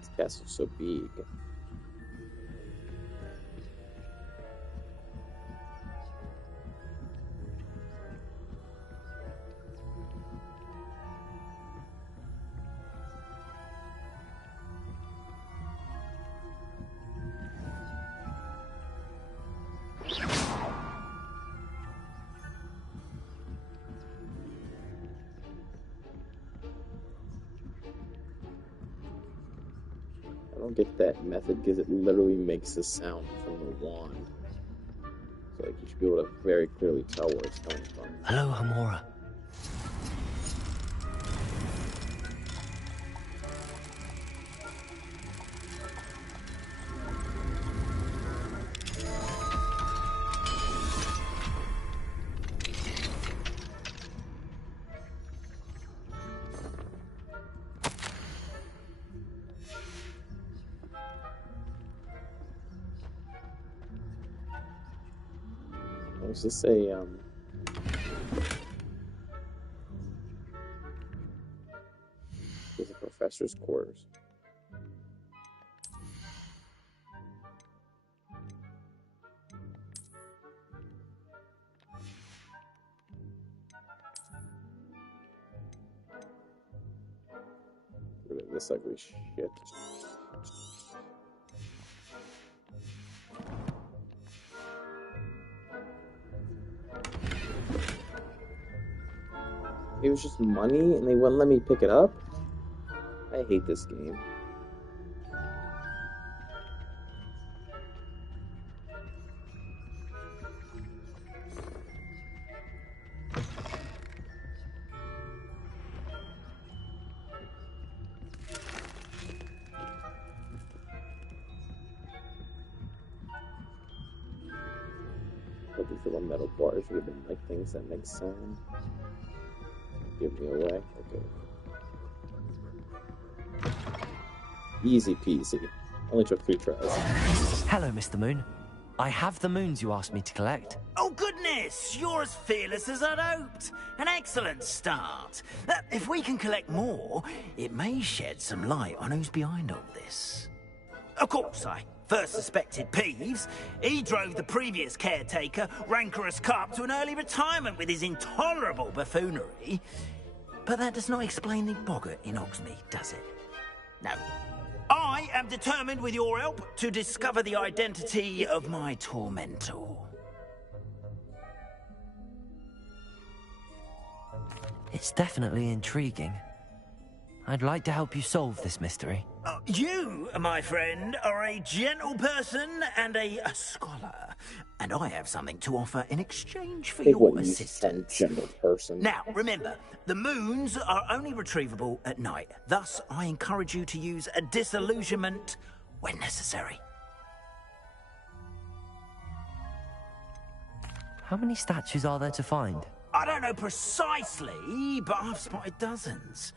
This castle's so big. I don't get that method because it literally makes a sound from the wand. So like you should be able to very clearly tell where it's coming from. Alohomora. Let's just say, there's a professor's quarters. Rid of this ugly shit. It was just money and they wouldn't let me pick it up? I hate this game. Looking for the metal bars should have been like things that make sound. Give me away. Okay. Easy peasy. Only took 3 tries. Hello, Mr. Moon. I have the moons you asked me to collect. Oh, goodness! You're as fearless as I'd hoped. An excellent start. If we can collect more, it may shed some light on who's behind all this. Of course, I first suspected Peeves. He drove the previous caretaker, Rancorous Carp, to an early retirement with his intolerable buffoonery. But that does not explain the boggart in Hogsmeade, does it? No. I am determined, with your help, to discover the identity of my tormentor. It's definitely intriguing. I'd like to help you solve this mystery. You, my friend, are a gentle person and a scholar, and I have something to offer in exchange for your assistance. Gentle person. Now, remember, the moons are only retrievable at night. Thus, I encourage you to use a disillusionment when necessary. How many statues are there to find? I don't know precisely, but I've spotted dozens.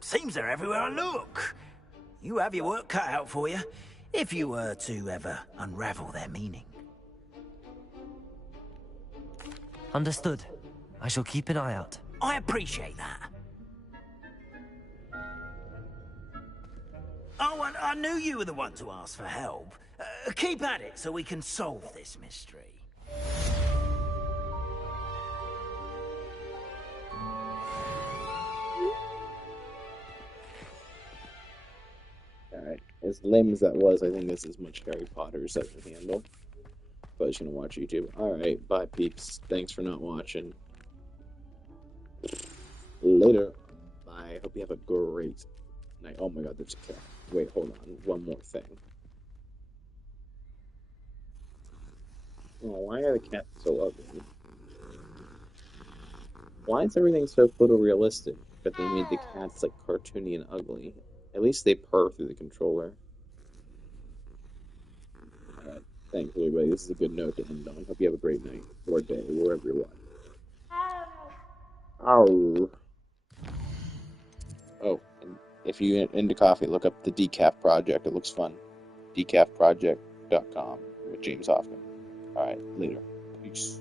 Seems they're everywhere I look. You have your work cut out for you, if you were to ever unravel their meaning. Understood. I shall keep an eye out. I appreciate that. Oh, and I knew you were the one to ask for help. Keep at it so we can solve this mystery. Alright, as lame as that was, I think this is much Harry Potter as I can handle. But I'm just gonna watch YouTube. Alright, bye peeps. Thanks for not watching. Later. Bye. Hope you have a great night. Oh my god, there's a cat. Wait, hold on. One more thing. Oh, why are the cats so ugly? Why is everything so photorealistic? But they made the cats like cartoony and ugly. At least they purr through the controller. Alright, thanks everybody. This is a good note to end on. Hope you have a great night or day, wherever you're watching. Oh, and if you're into coffee, look up the Decaf Project. It looks fun. decafproject.com with James Hoffman. Alright, later. Peace.